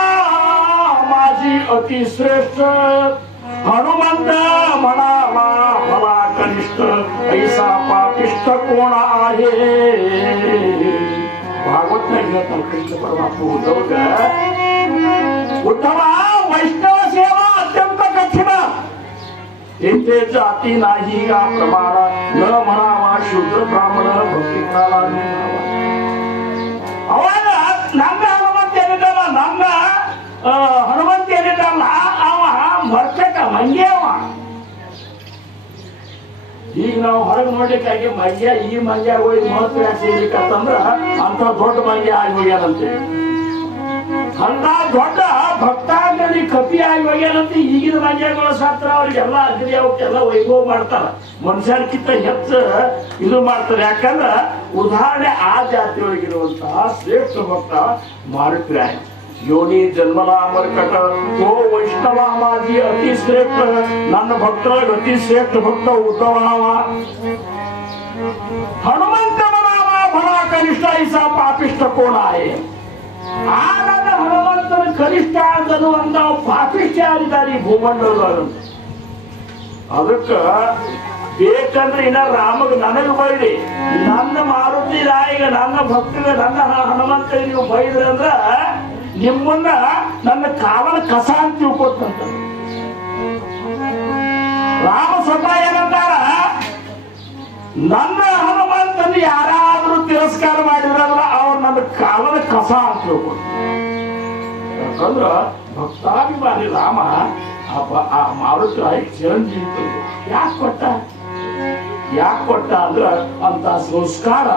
ಮಾಜಿ ಅತಿ ಶ್ರೇಷ್ಠ. ಹನುಮಂತ ಮಣಾಮ ಫಲ ಕನಿಷ್ಠ ಐಸಾ ಪಾಪಿಷ್ಠ ಕೋಣ ಆಹೇ. ಭಾಗವತ್ನಾಗ ಹೇಳ್ತಾನೆ ಕೃಷ್ಣ ಪರಮಾತ್ಮ ಉದ್ಧವಗ, ಉದ್ಧವ ವೈಷ್ಣವ ಸೇವಾ ಅತ್ಯಂತ ಕಠಿಣ. ಇಂತೆ ಜಾತಿ ನಾಹೀಗ ಪ್ರಮಾಣ ನ ಮನಾವ ಶೂದ್ರ ಬ್ರಾಹ್ಮಣ ಭಕ್ತಿ ಅವಾಗ ನನ್ನ ಹನುಮಂತ ಏನಿದ್ದಲ್ಲ, ನನ್ನ ಹನುಮಂತ ಏನಿದ್ದಲ್ಲ ಅವ ಮರ್ಕಟ ಮಂಗ್ಯವ. ಈಗ ನಾವು ಹೊರಗೆ ನೋಡ್ಲಿಕ್ಕಾಗಿ ಮಂಗ್ಯ ಈ ಮಂಗ್ಯ ಹೋಗಿ ಮಹತ್ವ ಸೇರ್ಲಿಕ್ಕಂತಂದ್ರ ಅಂತ ದೊಡ್ಡ ಮಂಗ್ಯ ಆಗಿ ಹೋಗ್ಯಾನಂತೆ. ಅಂತ ದೊಡ್ಡ ಭಕ್ತಾಂಗಲಿ ಕಪಿ ಆಗಿ ಹೋಗ್ಯಾನಂತೆ. ಈಗಿನ ಮಂಗ್ಯಗಳ ಶಾಸ್ತ್ರ ಅವ್ರಿಗೆಲ್ಲ ಅಗ್ರಿ ಅವಕ್ಕೆಲ್ಲ ವೈಭವ ಮಾಡ್ತಾರ, ಮನುಷ್ಯರ್ಕಿಂತ ಹೆಚ್ಚು ಇದು ಮಾಡ್ತಾರೆ. ಯಾಕಂದ್ರ ಉದಾಹರಣೆ ಆ ಜಾತಿಯೊಳಗಿರುವಂತಹ ಶ್ರೇಷ್ಠ ಭಕ್ತ ಮಾರುತಿರಾಯ. ಯೋನಿ ಜನ್ಮಲ ಮರ್ಕಟ ಗೋ ವೈಷ್ಣವ ಮಾಜಿ ಅತಿ ಶ್ರೇಷ್ಠ. ನನ್ನ ಭಕ್ತರಾಗ ಅತಿ ಶ್ರೇಷ್ಠ ಭಕ್ತ ಉದ್ಧವನವ. ಹನುಮಂತವನವ ಫಲ ಕನಿಷ್ಠ ಐಸಾ ಪಾಪಿಷ್ಠ ಕೋಣಾಯೇ. ಆ ನನ್ನ ಹನುಮಂತನ ಕನಿಷ್ಠ ಅಂದನು ಅಂದ ಪಾಪಿಷ್ಠ ಆಗಿದ್ದಾರೆ ಈ ಭೂಮಂಡಲದೊಳಗ. ಅದಕ್ಕ ಬೇಕಂದ್ರೆ ಇನ್ನ ರಾಮಗ ನನಗ ಬೈರಿ, ನನ್ನ ಮಾರುತಿ ರಾಯಿಗ ನನ್ನ ಭಕ್ತಿಗ ನನ್ನ ಹನುಮಂತ ನೀವು ಬೈದ್ರಿ ಅಂದ್ರ ನಿಮ್ಮನ್ನ ನನ್ನ ಕಾವಲ ಕಸ ಅಂತ ತಿಳ್ಕೊತಂತ. ರಾಮ ಸ್ವತಃ ಏನಂತಾರ, ನನ್ನ ಹನುಮಂತನ ಯಾರಾದ್ರೂ ತಿರಸ್ಕಾರ ಮಾಡಿದ್ರಲ್ಲ ಅವ್ರು ನನ್ನ ಕಾವಲ ಕಸ ಅಂತ ತಿಳ್ಕೊತ. ಯಾಕಂದ್ರ ಭಕ್ತಾಭಿಮಾನಿ ರಾಮ ಆ ಮಾರುತಿ ರಾಯಿ ಚಿರಂಜೀವಿ ಯಾಕೆ ಕೊಟ್ಟ ಅಂದ್ರ ಅಂತ ಸಂಸ್ಕಾರ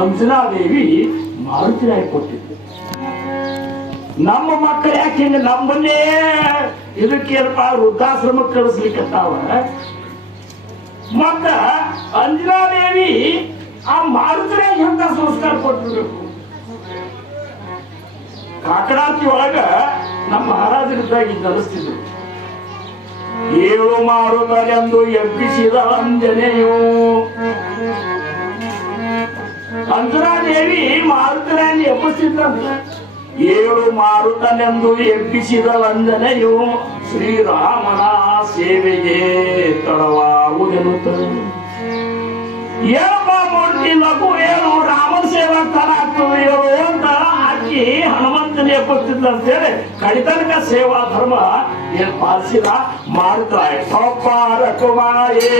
ಅಂಜನಾದೇವಿ ಮಾರುತಿ ರಾಯಿ ಕೊಟ್ಟಿದ್ದು. ನಮ್ಮ ಮಕ್ಕಳು ಯಾಕೆ ಹಿಂಗ ನಮ್ಮನ್ನೇ ಇದಕ್ಕೇನಪ್ಪ ವೃದ್ಧಾಶ್ರಮಕ್ಕೆ ಕಳಿಸ್ಲಿಕ್ಕತ್ತಾವ. ಮತ್ತ ಅಂಜನಾದೇವಿ ಆ ಮಾರುತಿರಾಗಿ ಎಂತ ಸಂಸ್ಕಾರ ಕೊಟ್ಟಿರ್ಬೇಕು. ಕಾಕಡಾತಿ ಒಳಗ ನಮ್ಮ ಮಹಾರಾಜರಿದ್ದಾಗ ಇದು ಅನಿಸ್ತಿದ್ರು. ಏಳು ಮಾರುತನೆಂದು ಎಬ್ಬಿಸಿದ ಅಂಜನೆಯು. ಅಂಜನಾದೇವಿ ಮಾರುತಿರಾಗಿ ಎಬ್ಬಿಸಿದ್ದಂತ. ಏಳು ಮಾರುತನೆಂದು ಎಬ್ಬಿಸಿದ ವಂದನೆಯು ಶ್ರೀರಾಮನ ಸೇವೆಗೆ ತಡವಾಗುವುದೆನ್ನುತ್ತದೆ. ಏನಪ್ಪ ಮೂರ್ತಿ ಲಘು ಏನು ರಾಮನ ಸೇವಾ ತರ ಆಗ್ತದೆಯೋ ಅಂತ ಅಕ್ಕಿ ಹನುಮಂತನೇ ಎಬ್ಬುತ್ತಿದ್ದಂತೇಳಿ ಕಡಿತನಕ ಸೇವಾ ಧರ್ಮ ಏನ್ ಪಾಲಿಸಿದ ಮಾಡ್ತಾರೆ. ಸೌಪಾರ ಕುಮಾರೇ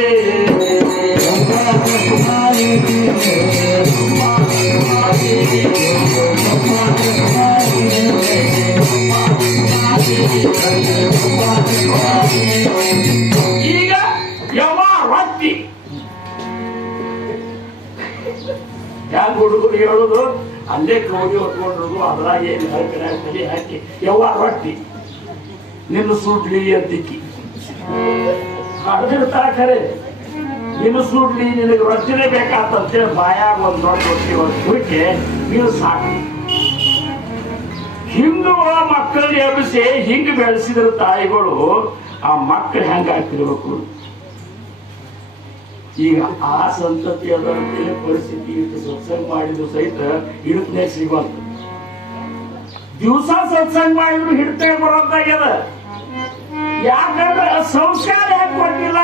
ಈಗ ಯಾವ ರೊಟ್ಟಿ ಹ್ಯಾಂಗ ಹುಡುಗರು ಹೇಳೋದು ಅಲ್ಲೇ ಕೌಡಿ ಹೊತ್ಕೊಂಡ್ರು ಅದ್ರಾಗ ಏನು ತಲೆ ಹಾಕಿ ಯವ್ವ ರೊಟ್ಟಿ ನಿನ್ನ ಸುಡ್ಲಿ ಅಂತಿಕ್ಕಿ ಹಡ್ದಿರ್ತಾರ ಖರೆ ನಿನ್ನ ಸುಡ್ಲಿ ನಿನಗೆ ರೊಟ್ಟಿನೇ ಬೇಕಾತಂತೇಳಿ ಬಾಯಾಗ ಒಂದು ದೊಡ್ಡ ರೊಟ್ಟಿ ಒಂದು ಹುಡುಕಿ ನೀವು ಸಾಕು. ಹಿಂದೂ ಮಕ್ಕಳನ್ನ ಎಬ್ಬಿಸಿ ಹಿಂಗ್ ಬೆಳೆಸಿದ್ರ ತಾಯಿಗಳು ಆ ಮಕ್ಕಳು ಹೆಂಗ ಆಗ್ತಿರ್ಬೇಕು. ಈಗ ಆ ಸಂತತಿ ಅದರಂತೆ ಪರಿಸ್ಥಿತಿ ಇಟ್ಟು ಸತ್ಸಂಗ ಮಾಡಿದ್ರು ಸಹಿತ ಹಿಡಿತನೇ ಸಿಗುವಂತ. ದಿವಸ ಸತ್ಸಂಗ ಮಾಡಿದ್ರು ಹಿಡಿತೇ ಬರೋದಾಗ್ಯದ. ಯಾಕಂದ್ರೆ ಸಂಸ್ಕಾರ ಹೆಂಗ್ ಕೊಟ್ಟಿಲ್ಲ.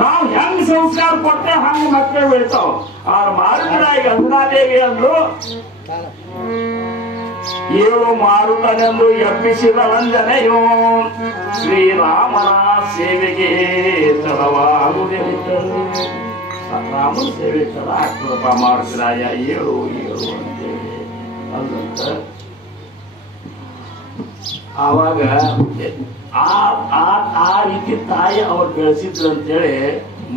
ನಾವು ಹೆಂಗ್ ಸಂಸ್ಕಾರ ಕೊಟ್ಟೆ ಹಂಗ ಮಕ್ಕಳು ಬೆಳಿತಾವ. ಆ ಮಾರುತರಾಗಿ ಅಂಗನಾದೇವಿ ಅಂದ್ರು ಏಳು ಮಾರುತನೆಂದು ಎಬ್ಬಿಸಿದಳಂಜನೆಯೋ ಶ್ರೀರಾಮನ ಸೇವೆಗೆ ತಡವಾಗುವುದಿದ್ದರು. ರಾಮನ ಸೇವೆ ತಡ ಆಗ್ತದಪ್ಪ ಮಾರುತರಾಯ ಏಳು ಏಳು ಅಂತೇಳಿ ಅಲ್ಲಂತ. ಆವಾಗ ಆ ರೀತಿ ತಾಯಿ ಅವ್ರು ಬೆಳೆಸಿದ್ರು ಅಂತೇಳಿ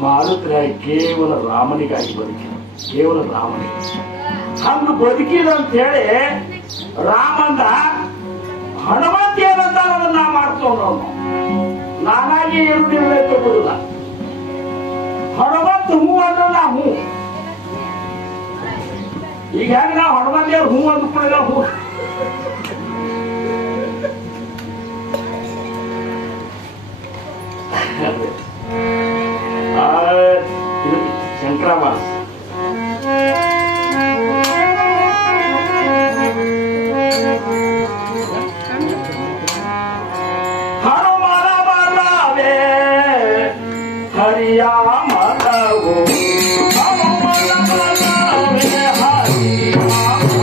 ಮಾರುತರಾಯ ಕೇವಲ ರಾಮನಿಗಾಗಿ ಬದುಕಿದ. ಕೇವಲ ರಾಮನಿಗೆ ಹಂಗ ಬದುಕಿದ ಅಂತ ಹೇಳಿ ರಾಮಂದ ಹನುಮಂತ ಏನಂತ ಅದನ್ನ ಮಾಡ್ಕೊಂಡು ನಾನಾಗಿ ಏನು ನಿರ್ಣಯ ತಗೊಳ್ಳಲ್ಲ. ಹನುಮಂತ ಹೂ ಅಂದ್ರೆ ನಾ ಹೂ. ಈಗ ಹೆಂಗ ನಾವು ಹನುಮಂತಿಯವ್ರು ಹೂ ಅಂದ್ಕೊಂಡಿಲ್ಲ ಹೂ. ಶಂಕರಾಭಾಸ ಹನುಮನ ಮನವೇ ಹರಿಯ ಮನವು ಹನುಮನ ಮನವೇ ಹರಿಯ ಮನವು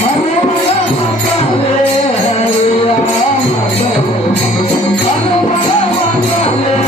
ಹನುಮನ ಮನವೇ ಹರಿಯ ಮನವು ಹನುಮನ ಮನವೇ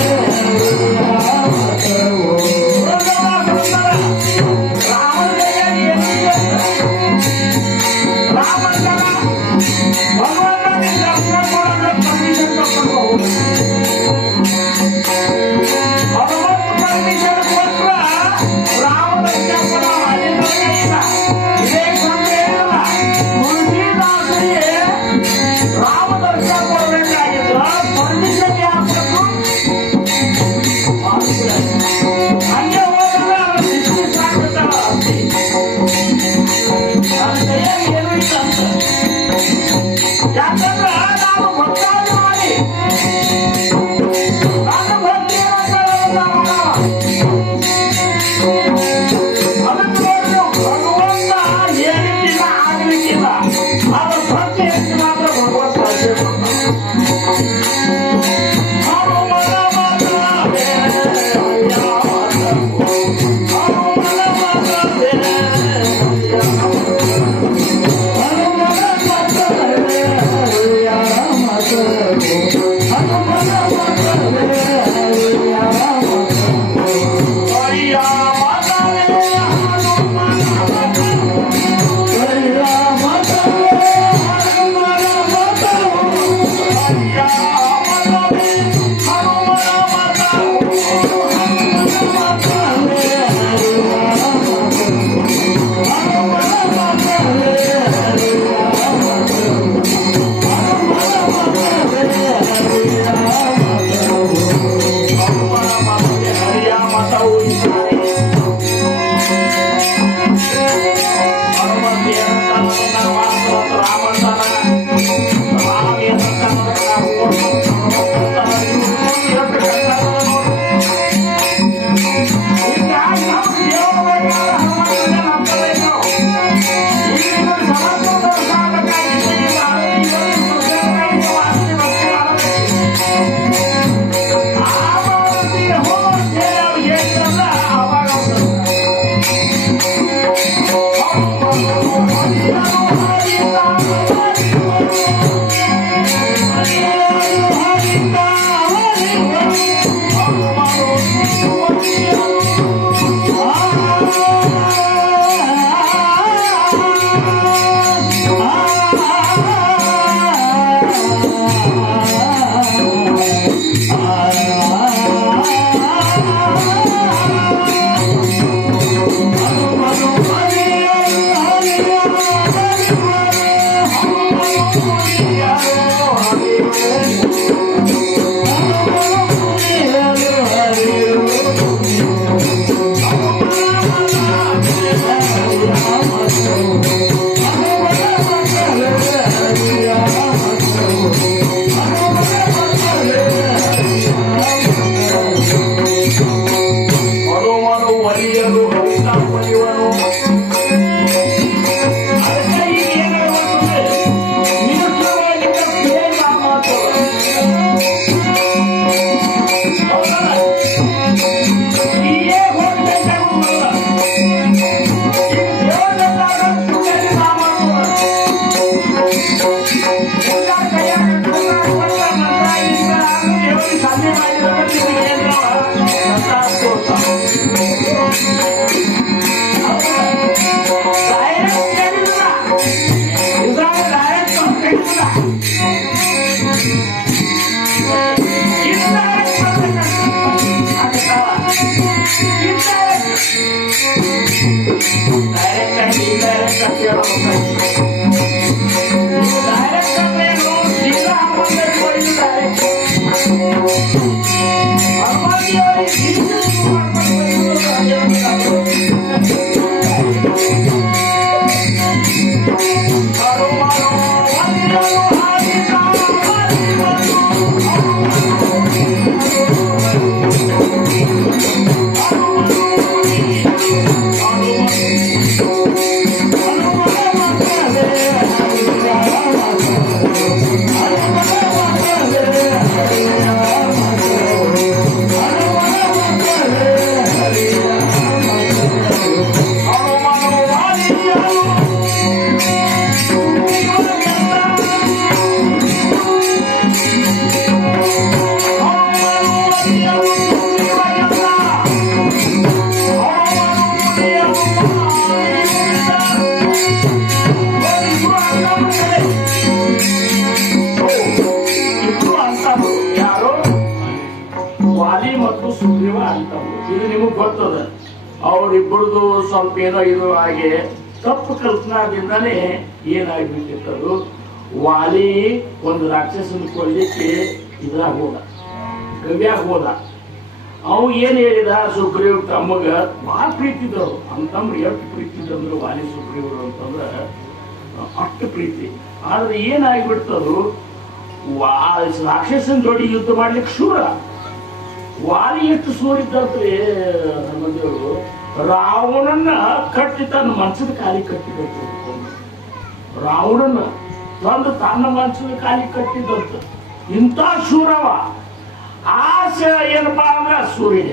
ಅವರಿಬ್ಬರದು ಸ್ವಲ್ಪ ಏನೋ ಇದು ಹಾಗೆ ತಪ್ಪು ಕಲ್ಪನಾದಿಂದಾನೇ ಏನಾಗ್ಬಿಟ್ಟಿರ್ತದು. ವಾಲಿ ಒಂದು ರಾಕ್ಷಸನ ಕೊಡ್ಲಿಕ್ಕೆ ಇದ್ರಾಗ ಹೋದ, ಗವ್ಯಾಗ ಹೋದ. ಅವು ಏನ್ ಹೇಳಿದ, ಸುಗ್ರೀವ್ ತಮ್ಮಗ ಭಾಳ ಪ್ರೀತಿದ್ದವು. ಅಂತಂದ್ರೆ ಎಷ್ಟು ಪ್ರೀತಿದಂದ್ರು ವಾಲಿ ಸುಗ್ರೀವರು ಅಂತಂದ್ರ ಅಷ್ಟು ಪ್ರೀತಿ. ಆದ್ರೆ ಏನಾಗ್ಬಿಡ್ತದು, ರಾಕ್ಷಸನ ಜೋಡಿ ಯುದ್ಧ ಮಾಡ್ಲಿಕ್ಕೆ ಶೂರ. ವಾಲಿ ಎಷ್ಟು ಸೂರಿದ್ದಂತ್ರಿ ಹನುಮಂತೇವರು, ರಾವಣನ್ನ ಕಟ್ಟಿ ತನ್ನ ಮಂಚದ ಕಾಲಿ ಕಟ್ಟಿದಂತ. ರಾವಣನ ತಂದು ತನ್ನ ಮಂಚದ ಕಾಲಿ ಕಟ್ಟಿದಂತ. ಇಂಥ ಶೂರವ. ಆಸೆ ಏನಪ್ಪಾ ಅಂದ್ರ ಸೂರ್ಯ.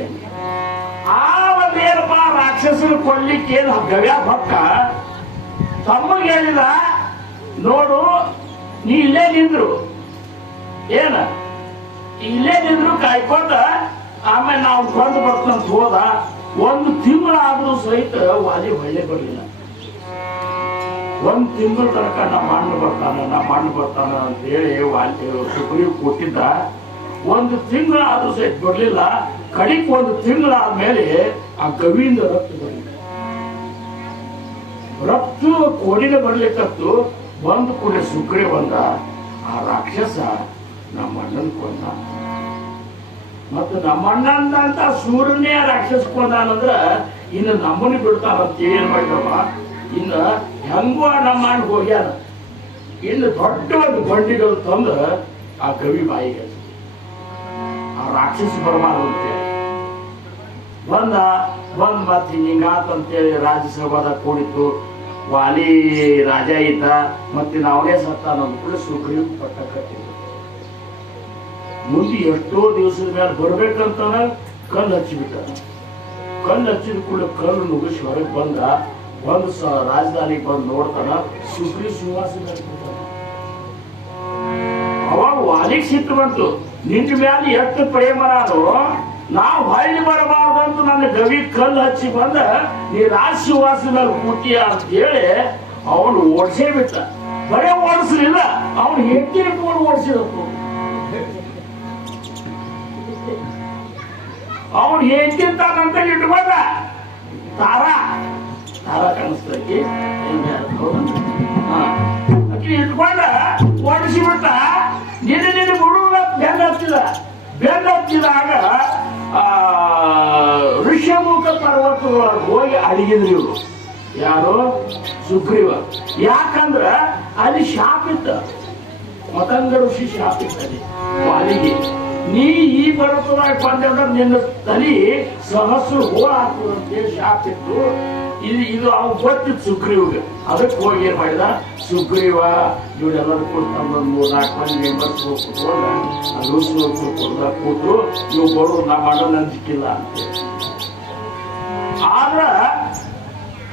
ಆವದೇನಪ್ಪ ರಾಕ್ಷಸನ ಕೊಡ್ಲಿಕ್ಕೆ ಏನು ಗವ್ಯ ಭಕ್ತ ತಮ್ಮಗೆ ಹೇಳಿದ, ನೋಡು ನೀ ಇಲ್ಲೇ ನಿಂದ್ರು, ಏನ ಇಲ್ಲೇ ನಿಂದ್ರು ಕಾಯ್ಕೊಂಡ, ಆಮೇಲೆ ನಾವು ಕೊಂದು ಬರ್ತಂತ ಹೋದ. ಒಂದು ತಿಂಗಳಾದ್ರೂ ಸಹಿತ ವಾಲಿ ಒಳ್ಳೆ ಬರಲಿಲ್ಲ. ಒಂದ್ ತಿಂಗಳ ತನಕ ನಮ್ಮ ಅಣ್ಣ ಬರ್ತಾನ ಅಂತ ಹೇಳಿ ವಾಲಿ ಸುಗ್ರೀವ್ ಕೊಟ್ಟಿದ್ದ. ಒಂದು ತಿಂಗಳಾದ್ರೂ ಸಹಿತ ಬರ್ಲಿಲ್ಲ. ಕಡಿಕ್ ಒಂದು ತಿಂಗಳಾದ್ಮೇಲೆ ಆ ಗವಿಯಿಂದ ರಕ್ತ ಬರಲಿಲ್ಲ. ರಕ್ತ ಕೋಡಿನ ಬರ್ಲಿಕ್ಕತ್ತು. ಬಂದು ಕೂಡ ಸುಗ್ರೀವ್ ಬಂದ, ಆ ರಾಕ್ಷಸ ನಮ್ಮ ಅಣ್ಣನ್ ಕೊಂದ. ಮತ್ತು ನಮ್ಮ ಅಣ್ಣಂದಂತ ಸೂರ್ಯನೇ ರಾಕ್ಷಸ ಕೊಂದಾನಂದ್ರ ಇನ್ನು ನಮ್ಮನ್ನು ಬಿಡ್ತಾನಂತ ಏನ್ ಮಾಡಿದವ. ಇನ್ನ ಹೆಂಗೋ ನಮ್ಮ ಅಣ್ಣ ಹೋಗ್ಯಾನ. ಇನ್ನು ದೊಡ್ಡ ಒಂದು ಬಂಡಿಗಳು ತಂದು ಆ ಗವಿ ಬಾಯಿಗೆ ಆ ರಾಕ್ಷಸ ಬರಬಾರದು ಅಂತೇಳಿ ಬಂದ್ ಮತ್ತೆ ಹಿಂಗಾತಂತೇಳಿ ರಾಜ್ಯಸಭಾದಾಗ ಕೂಡಿತ್ತು. ವಾಲಿ ರಾಜ ಇದ್ದ, ಮತ್ತೆ ನಾವೇ ಸತ್ತಾನ ಕೂಡ ಸುಗ್ರೀವ್ ಪಟ್ಟ ಕಟ್ಟಿದ್ರು. ಮುಂದೆ ಎಷ್ಟೋ ದಿವಸದ ಮೇಲೆ ಬರ್ಬೇಕಂತಾನ ಕಲ್ಲು ಹಚ್ಚಿಬಿಟ್ಟ. ಕಲ್ಲು ಹಚ್ಚಿದ ಕೂಡ ಕಲ್ಲು ನುಗ್ಗಿಸಿ ಹೊರಗೆ ಬಂದ. ಒಂದು ರಾಜಧಾನಿಗೆ ಬಂದು ನೋಡ್ತಾನ, ಸುಗ್ರೀವ್ ಸಿಂಹಾಸನ. ಅವಾಗ ವಾಲಿಗೆ ಸಿಟ್ಟು ಬಂತು, ನಿನ್ನ ಮ್ಯಾಲೆ ಎಷ್ಟು ಪ್ರೇಮ ನಾನು, ನಾವು ಹೊಳ್ಳಿ ಬರಬಾರ್ದಂತ ನನ್ನ ಗವಿ ಕಲ್ಲು ಹಚ್ಚಿ ಬಂದ ನೀ ರಾಜಸಿಂಹಾಸನ ಮೇಲೆ ಕೂತೀಯ ಅಂತ ಹೇಳಿ ಅವನು ಓಡಿಸೇ ಬಿಟ್ಟ. ಬರೇ ಓಡಿಸ್ಲಿಲ್ಲ, ಅವನು ಹೆಂಡತಿ ಇಟ್ಕೊಂಡು ಓಡಿಸಿದಪ್ಪ. ಅವನು ಹೆಂಡತಿಂತಾನಂತ ಇಟ್ಕೊಂಡ. ತಾರಾ ಕಾಣಿಸ್ತಾ ಆಕಿ ಇಟ್ಕೊಂಡ ಓಡಿಸಿಬಿಟ್ಟ. ನಿನ್ನೆ ಬಿಡುವ ಬೆನ್ನ ಹತ್ತಿದಾಗ ಋಷ್ಯಮುಖ ಪರ್ವತದೊಳಗೆ ಹೋಗಿ ಅಡಗಿದ್ರು ಇವರು. ಯಾರು? ಸುಗ್ರೀವ. ಯಾಕಂದ್ರ ಅಲ್ಲಿ ಶಾಪಿತ್ತ, ಮತಂಗ ಋಷಿ ಶಾಪಿತ್ತಲ್ಲಿ ವಾಲಿಗೆ, ನೀ ಈ ಪರ್ವತದಾಗ ಬಂದ್ರೆ ನಿನ್ನ ತಲೆ ಸಹಸ್ರ ಹೋಳ ಹಾಕುವಂತೇಳಿ ಶಾಪಿತ್ತು. ಇದು ಅವ್ನು ಗೊತ್ತಿತ್ತು ಸುಗ್ರೀವ್ಗೆ. ಅದಕ್ಕೆ ಹೋಗಿ ಏನ್ ಮಾಡಿದ ಸುಗ್ರೀವ, ಇವರೆಲ್ಲರೂ ಕೂತು ನಮ್ಮೊಂದು 3-4 ಮಂದಿ ಮೆಂಬರ್ಸ್ ಕೂತ್ಕೊಂಡ ಕೂತು ನೀವು ಬರೋದು ನಾ ಮಾಡೋ ನಂಬಿಕಿಲ್ಲ ಅಂತ. ಆದ್ರ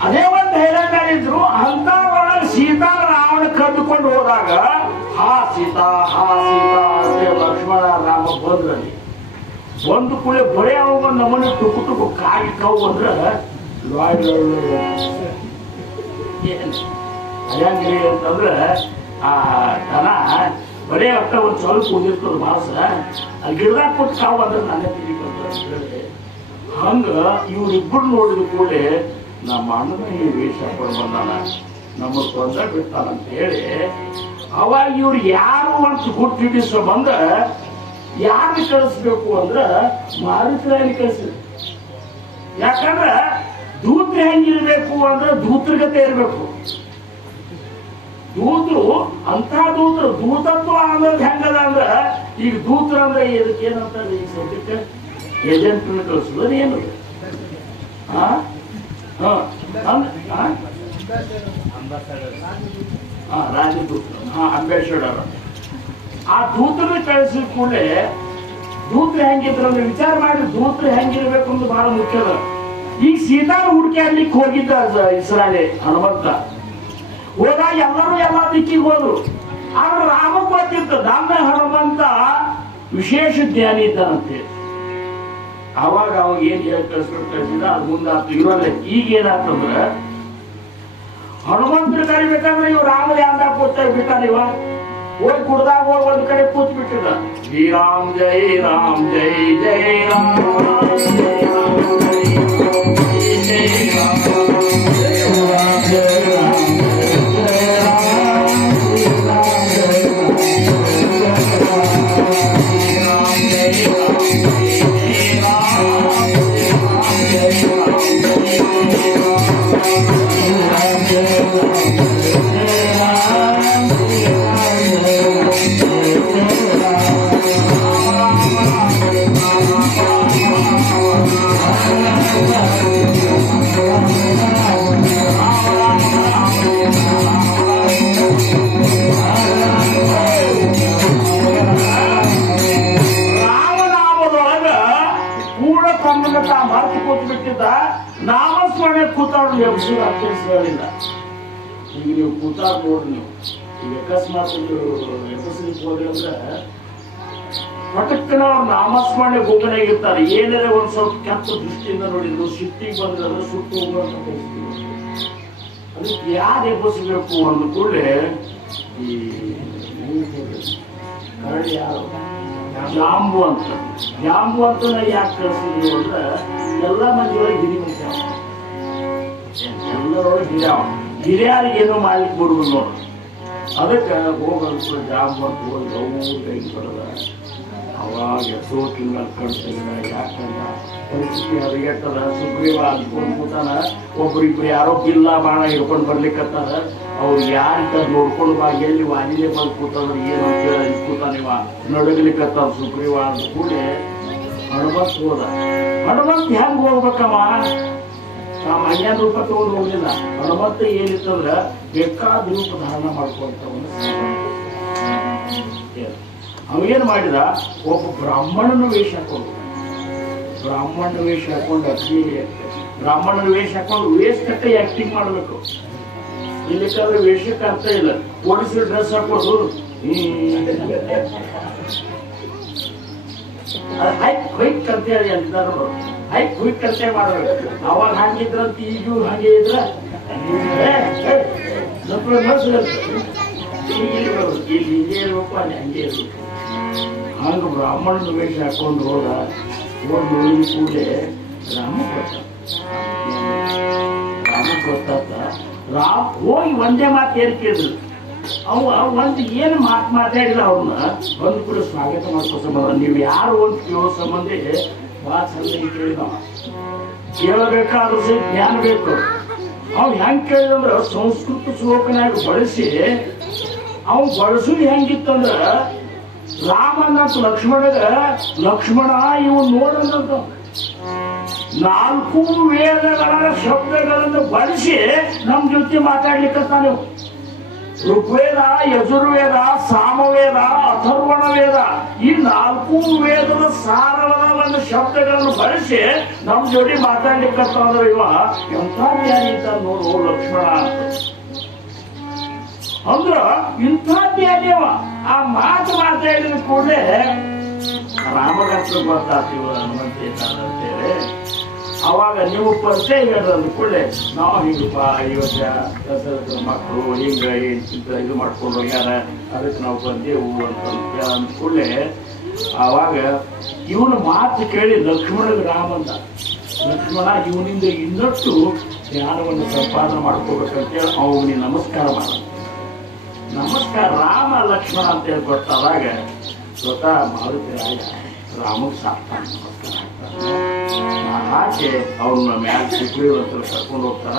ಅದೇ ಒಂದು ಹೈರಾಣಿದ್ರು ಅಂತ ಒಳಗೆ ಸೀತಾ ರಾವಣ ಕದ್ದುಕೊಂಡು ಹೋದಾಗ ಹಾ ಸೀತಾ ಅಂತ ಲಕ್ಷ್ಮಣ ರಾಮ ಬಂದ್ರಲ್ಲಿ. ಒಂದು ಕುಳೆ ಬರೇ ಅವಾಗ ನಮ್ಮನೆ ಟುಕು ಕಾಯಿ ಕವು ಅಂದ್ರ ಅಯ್ಯಂಗಿರಿ ಅಂತಂದ್ರ ಆ ದನ ಬರೇ ಅಟ್ಟ ಒಂದು ಸ್ವಲ್ಪ ಉದಿರ್ತದ ಮಾಂಸ, ಅಲ್ಲಿ ಗಿಡದಾಗ ಕೊಟ್ಟು ಕಾವು ಅಂದ್ರೆ ನಾನೇ ತಿಳಿ. ಹಂಗ ಇವ್ರಿಬ್ಬರು ನೋಡಿದ ಕೂಡಲೇ ನಮ್ಮ ಅಣ್ಣನ ಈ ವೇಷ ಹಾಕೊಂಡು ಬಂದಾನ, ನಮ್ಮನ್ನು ತೊಂದರೆ ಬಿಡ್ತಾನಂತ ಹೇಳಿ ಅವಾಗ ಇವ್ರು ಯಾರು ಅಂತ ಗುಟ್ಟಿಡಿಸೋ ಬಂದ ಯಾರು ಕಳಿಸ್ಬೇಕು ಅಂದ್ರ ಮಾರುತರಾಯನಿ ಕಳಿಸಿದ್ರು. ಯಾಕಂದ್ರ ದೂತ್ರ ಹೆಂಗಿರ್ಬೇಕು ಅಂದ್ರೆ ದೂತ್ರಗತೆ ಇರ್ಬೇಕು. ದೂತರು ಅಂತ ದೂತತ್ವ ಅನ್ನೋದು ಹೆಂಗದ ಅಂದ್ರ ಈಗ ದೂತ್ರ ಅಂದ್ರೆ ಇದಕ್ಕೆ ಏನಂತ ಈಗ ಸದ್ಯಕ್ಕೆ ಏಜೆಂಟ್ನ ಕಳಿಸೋದು ಏನು ರಾಜದೂತ, ಅಂಬೇಡ್ಕರ್. ಆ ದೂತನ ಕಳಿಸಿದ ಕೂಡಲೇ ದೂತ್ರ ಹೆಂಗಿದ್ರು ಅಂದ್ರೆ ವಿಚಾರ ಮಾಡಿ ದೂತ್ರ ಹೆಂಗಿರ್ಬೇಕು ಅಂತ ಬಹಳ ಮುಖ್ಯದ. ಈಗ ಸೀತಾನ ಹುಡುಕಿ ಅಲ್ಲಿಗೆ ಹೋಗಿದ್ದ ಇಸ್ರಾಯೇಲ್ ಹನುಮಂತ ಹೋದಾಗ ಎಲ್ಲಾ ದಿಕ್ಕಿಗೆ ಹೋದ್ರು. ಆದ್ರೆ ರಾಮ ಗೊತ್ತಿತ್ತು ನನ್ನ ಹನುಮಂತ ವಿಶೇಷ ಜ್ಞಾನಿ ಇದ್ದಾನಂತೆ. ಅವಾಗ ಏನ್ ಹೇಳಿ ಕಳಿಸಿದ ಅದು ಮುಂದಾತು. ಇರೋಲ್ಲ ಈಗ ಏನಾಗ್ತಂದ್ರ ಹನುಮಂತರ ಕರಿಬೇಕಂದ್ರೆ ಇವ್ ರಾಮ ಯಾಂದ ಕೂತ ಬಿಟ್ಟಾನ. ಇವ ಹೋಗಿ ಕುಡ್ದಾಗ ಹೋಗಿ ಒಂದ್ ಕಡೆ ಕೂತ್ ಬಿಟ್ಟಿದ. ಶ್ರೀರಾಮ್ ಜೈ ರಾಮ್ ಜೈ ಜೈ ರಾಮ್ ಮರ್ತು ಕೂತ್ ಬಿಟ್ಟಿದ್ದ. ನಾಮಸ್ಮರಣೆ ಕೂತಾಡ್ರು ಎಬ್ಸು ಹೇಳಿಲ್ಲ. ಈಗ ನೀವು ಕೂತಾಡ್ ನೋಡ್ರಿ, ನೀವು ಈಗ ಅಕಸ್ಮಾತ್ ಎಬ್ಬಿಸ್ಲಿಕ್ಕೆ ಹೋದ್ರಿ ಅಂದ್ರೆ ಪಟಕ್ಕನ ಅವ್ರು ನಾಮಸ್ಮರಣೆ ಹೋಗನಾಗಿರ್ತಾರೆ. ಏನಾರ ಒಂದ್ ಸ್ವಲ್ಪ ಕೆಟ್ಟ ದೃಷ್ಟಿಯಿಂದ ನೋಡಿದ್ರು ಸಿಟ್ಟಿಗೆ ಬಂದ್ರೆ ಸುಟ್ಟು ಹೋಗುವಂತ ಪರಿಸ್ಥಿತಿ. ಅದಕ್ಕೆ ಯಾರು ಎಬ್ಬಿಸ್ಬೇಕು ಅಂದ ಕೂಡಲೇ ಈ ಕರಡಿ ಯಾರು ಜಾಂಬು ಅಂತ ಯಾಕೆ ಕಳಿಸಿದ್ರು ಅಂದ್ರೆ ಎಲ್ಲ ಮಂದಿ ಒಳಗೆ ಹಿರಿ ಮಂದಿ ಎಲ್ಲರೊಳಗೆ ಹಿರಿಯರಿಗೆ ಏನೋ ಮಾಡ್ಲಿಕ್ಕೆ ಬಿಡುದು ನೋಡ್ರಿ. ಅದಕ್ಕೆ ಹೋಗಲ್ಸ ಜಾಂಬು ಅಂತ ಹೋಗಿ ಕೈ ಬರದ ಅವಾಗ ಸೋಕಿನ ಮೇಲೆ ಕಳ್ಸಿಲ್ಲ. ಯಾಕಂದ್ರೆ ಪರಿಸ್ಥಿತಿ ಹದಗೆಟ್ಟದ. ಸುಗ್ರೀವ ಅಂದ್ಕೊಂಡು ಕೂತಾನ. ಒಬ್ರಿಬ್ರು ಯಾರೋ ಬಿಲ್ಲ ಬಾಣ ಹಿಡ್ಕೊಂಡು ಬರ್ಲಿಕ್ಕತ್ತಾರ. ಅವ್ರು ಯಾರಿಗ ನೋಡ್ಕೊಂಡು ಬಾ ಎಲ್ಲಿ ವಾಲಿಲೆ ಬಂದು ಕೂತಂದ್ರೆ ಏನು ಕೇಳಿ ಕೂತಾನಿವ ನಡಗಲಿಕ್ಕತ್ತಾರ ಸುಗ್ರೀವ ಅಂದ ಕೂಡಲೇ ಹನುಮಂತ ಹೋದ. ಹನುಮಂತ ಹೆಂಗ್ ಹೋಗ್ಬೇಕವ? ನಾವು ಅನ್ಯಾದ ರೂಪ ತಗೊಂಡು ಹೋಗಿಲ್ಲ. ಹನುಮಂತ ಏನಿತ್ತಂದ್ರ ಬೇಕಾದ ರೂಪ ಧಾರಣ ಮಾಡ್ಕೊಂತವನು. ಅವೇನ್ ಮಾಡಿದ, ಒಬ್ಬ ಬ್ರಾಹ್ಮಣನ ವೇಷ ಹಾಕೊಂಡು ಬ್ರಾಹ್ಮಣನ ವೇಷ ಹಾಕೊಂಡು ವೇಷ ಕಟ್ಟೆ ಆಕ್ಟಿಂಗ್ ಮಾಡ್ಬೇಕು. ಇಲ್ಲಿಕ್ಕಾದ್ರೆ ವೇಷಕ್ಕೆ ಅರ್ಥ ಇಲ್ಲ. ಪೊಲೀಸರು ಡ್ರೆಸ್ ಹಾಕೋದು ಹೊಯ್ಕ್ ಅಂತೇಳಿ ಅಂತಾರ. ಹೊಯ್ಕ್ ಅಂತ ಮಾಡ್ಬೇಕು. ಅವಾಗ ಹಂಗಿದ್ರಂತ ಈಗೂ ಹಂಗೆ ಇದ್ರ ಇಲ್ಲಿ ಹಿಂಗೆ ಇರ್ಬೇಕು, ಅಲ್ಲಿ ಹಂಗೆ ಇರ್ಬೇಕು. ಹಂಗ ಬ್ರಾಹ್ಮಣನ ವೇಷ ಹಾಕೊಂಡು ಹೋದ. ನೋಡಿ ಕೂಡಲೇ ರಾಮ ಗೊತ್ತಾತ. ಹೋಗಿ ಒಂದೇ ಮಾತು ಏನ್ ಕೇಳಿದ್ರು, ಒಂದು ಏನು ಮಾತಾಡಿಲ್ಲ ಅವ್ರನ್ನ ಬಂದು ಕೂಡ ಸ್ವಾಗತ ಮಾಡ್ಕೋ ಸಂಬಂಧ ನೀವು ಯಾರು ಅಂತ ಕೇಳೋ ಸಂಬಂಧಿ ಭಾಳ ಚಂದ ಕೇಳಿದ ಕೇಳಬೇಕಾದ್ರೂ ಸಹ ಜ್ಞಾನ ಬೇಕು. ಅವ್ನು ಹೆಂಗೆ ಕೇಳಿದಂದ್ರೆ ಸಂಸ್ಕೃತ ಶ್ಲೋಕನಾಗ ಬಳಸಿ ಅವ್ನು ಬಳಸೋದು ಹೆಂಗಿತ್ತಂದ್ರ ರಾಮನ ಲಕ್ಷ್ಮಣಗ ಲಕ್ಷ್ಮಣ ಇವು ನೋಡಂತ 4 ವೇದಗಳ ಶಬ್ದಗಳನ್ನು ಬಳಸಿ ನಮ್ಮ ಜೊತೆ ಮಾತಾಡ್ಲಿಕ್ಕಂತಾನೆ. ಋಗ್ವೇದ, ಯಜುರ್ವೇದ, ಸಾಮವೇದ, ಅಥರ್ವಣ ವೇದ ಈ 4 ವೇದದ ಸಾರವಾದ ಒಂದು ಶಬ್ದಗಳನ್ನು ಬಳಸಿ ನಮ್ಮ ಜೋಡಿ ಮಾತಾಡ್ಲಿಕ್ಕಂತಂದ್ರೆ ಇವ ಎಂಥ ಜ್ಞಾನಿ ಇದ್ದ ನೋಡು ಲಕ್ಷ್ಮಣ ಅಂದ್ರ ಇಂಥ ಜ್ಞಾನಿ ಅವ. ಆ ಮಾತು ಮಾತಾಡಿದ ಕೂಡಲೇ ರಾಮಗಂತ್ರ ಗೊತ್ತಾಗ್ತೀವ ಅಂತೇಳಿ ಅವಾಗ ನೀವು ಪರಿಚಯ ಹೇಳಿದ ಕೂಡಲೇ ನಾವು ಹಿಂಗಪ್ಪ ಇವತ್ತ ದಸರದ ಮಕ್ಕಳು ಹಿಂಗ ಇದು ಮಾಡ್ಕೊಂಡು ಹೋಗ್ಯಾರ ಅದಕ್ಕೆ ನಾವು ಬಂದೇವು ಅಂತ ಅಂದ ಕೂಡಲೇ ಆವಾಗ ಇವನ ಮಾತು ಕೇಳಿ ಲಕ್ಷ್ಮಣಗೆ ರಾಮಂದ ಲಕ್ಷ್ಮಣ ಇವನಿಂದ ಇನ್ನಷ್ಟು ಜ್ಞಾನವನ್ನು ಸಂಪಾದನೆ ಮಾಡ್ಕೋಬೇಕಂತೇಳಿ ಅವನಿಗೆ ನಮಸ್ಕಾರ ಮಾಡ. ನಮಸ್ಕಾರ ರಾಮ ಲಕ್ಷ್ಮಣ ಅಂತ ಹೇಳಿ ಗೊತ್ತಾದಾಗ ಸ್ವತಃ ಮಾರುತಿ ರಾಯ ರಾಮಗೆ ಸಾಕ್ತಾನೆ, ನಮಸ್ಕಾರ ಹಾಕ್ತಾನೆ. ಹಾಕಿ ಅವ್ರನ್ನ ಮ್ಯಾಲ ಸುಗ್ರೀವಂತರ ಕರ್ಕೊಂಡು ಹೋಗ್ತಾರ.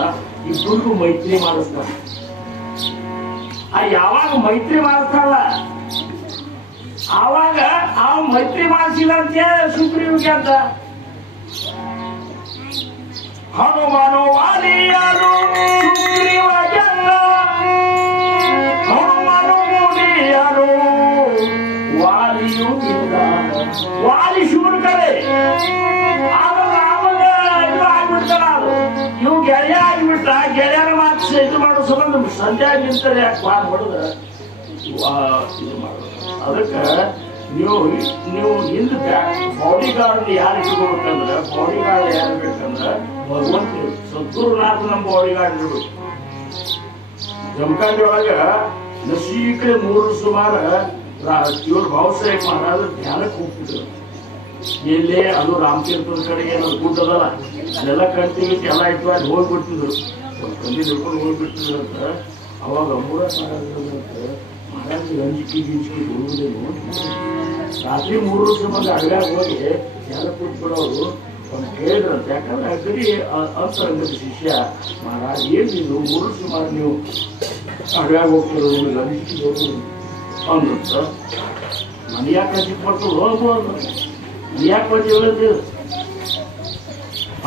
ಇಬ್ಬರಿಗೂ ಮೈತ್ರಿ ಮಾಡಿಸ್ತಾನೆ. ಯಾವಾಗ ಮೈತ್ರಿ ಮಾಡಿಸ್ತಾರಲ್ಲ ಆವಾಗ ಆ ಮೈತ್ರಿ ಮಾಡಿಸಿಲ್ಲ ಅಂತ ಸುಗ್ರೀವಿಗೆ ಅಂತ ಹನುಮನು ವಾಲಿಯನು ಸುಗ್ರೀವ ಜನ್ನ ಹನುಮನು ಮುನಿಯನು ವಾಲಿಯು ವಾಲಿ ಶಿವನ ಕಡೆ ಇವು ಗೆಳೆಯ ಆಗಿಬಿಟ್ಟ. ಗೆಳೆಯರ ಮಾತು ಇದು ಮಾಡೋ ಸಂಬಂಧ ಸಂಧ್ಯಾ ನಿಂತಾರೆ ಯಾಕೆ ಮಾಡ್ಬಿಡುದ ಇದು ಮಾಡೋದು. ಅದಕ್ಕೆ ನೀವು ಹಿಂದೆ ಬಾಡಿ ಗಾರ್ಡ್ ಯಾರು ಇಟ್ಕೋಬೇಕಂದ್ರೆ ಬಾಡಿ ಗಾರ್ಡ್ ಯಾರು ಬೇಕಂದ್ರೆ ಭಗವಂತರು ಸದ್ಗುರುನಾಥ ನಮ್ಮ ಬಾಡಿ ಗಾರ್ಡ್ ಇರ್ಬೇಕು. ಜಮಖಂಡಿ ಒಳಗ ನಸೀಕರೆ 3 ಸುಮಾರು ಇವ್ರು ಭಾವಸಾಹೇಬ್ ಮಹಾರಾಜ ಧ್ಯಾನಕ್ಕೆ ಹೋಗ್ತಿದ್ರು. ಎಲ್ಲೇ ಅದು ರಾಮತೀರ್ಥದ ಕಡೆಗೆ ಏನಾದ್ರು ಗುಡ್ಡ ಅದಲ್ಲ ಅದೆಲ್ಲ ಕಟ್ಟಿ ಎಲ್ಲ ಇಟ್ಟು ಅಲ್ಲಿ ಹೋಗ್ಬಿಡ್ತಿದ್ರು. ಒಂದು ಕಂದಿ ಹಿಡ್ಕೊಂಡು ಹೋಗ್ಬಿಡ್ತಿದ್ರು ಅಂತ ಅವಾಗ ಅಮೂರಾಜ್ ಮಹಾರಾಜ ಅಂಜಿಕೆ ಗಿಂಜಿಕೆ ಹೋಗುದೇನು ರಾತ್ರಿ 3 ವರ್ಷ ಮಂದಿ ಅಡ್ಗಾಗ ಹೋಗಿ ಎಲ್ಲ ಕೂತ್ಬಿಡೋರು ಅವ್ನು ಕೇಳಿದ್ರಂತೆ. ಯಾಕಂದ್ರೆ ಅಗಡಿ ಅಂತರಂಗದ ಶಿಷ್ಯ ಮಹಾರಾಜ್ ಏನಿದ್ರು 3 ವರ್ಷ ಸುಮಾರು ನೀವು ಅಡ್ಗಾಗ ಹೋಗ್ತಿರೋ ನಿಮಗೆ ಅಂಜಿಕೆ ಹೋಗುದು ಅಂದ್ರಂತ. ಮನೆ ಯಾಕೆ ಅಂಜಿಕೆ ಮಾಡ್ಕೊಂಡು ಹೋಗ್ಬೋದು ಯಾಕೆ ಬಂದು ಹೇಳಿದ್ರು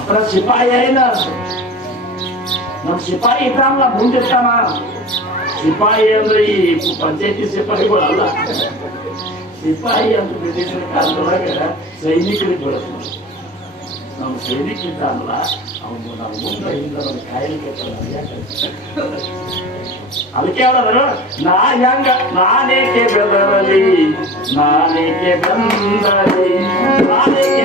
ಅದ್ರ ಸಿಪಾಯಿ ಏನ ನಮ್ಮ ಸಿಪಾಯಿ ಇದ್ದಾನ ಮುಂದಿರ್ತಾನ. ಸಿಪಾಯಿ ಅಂದ್ರೆ ಈ ಪಂಚಾಯತಿ ಸಿಪಾಯಿಗಳಲ್ಲ. ಸಿಪಾಯಿ ಅಂತ ಬ್ರಿಟಿಷರ ಕಾಲದೊಳಗೆ ಸೈನಿಕರಿಗೆ ಬೆಳೆಸ್ತಾರೆ. ನಮ್ಮ ಸೈನಿಕ ಇದ್ದಾನಲ್ಲ ಅವನು ನಾವು ಮುಂದೆ ಹಿಂದೆ ನಮ್ಮ ಕಾಯಲಿಕ್ಕೆ ಅದಕ್ಕೆ ಹೇಳಿದ್ರು ನಾನೇಕೆ ಬೆದರಲಿ ನಾನೇಕೆ ಬಂದಲಿ ನಾನೇಕೆ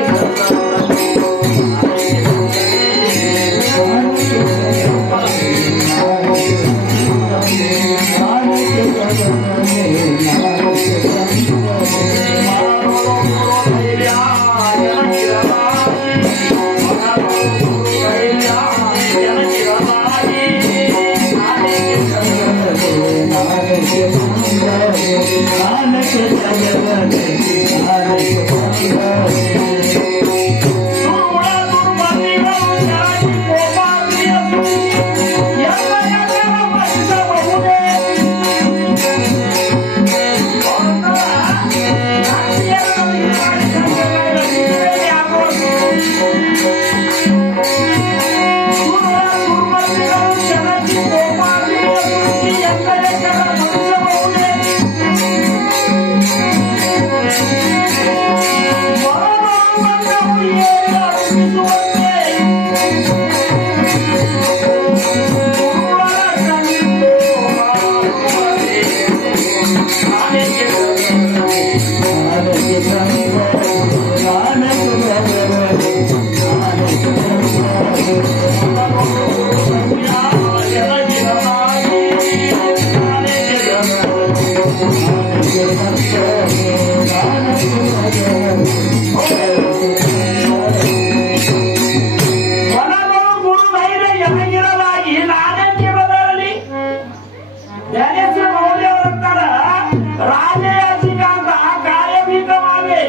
शशिकांत कायमी कमावे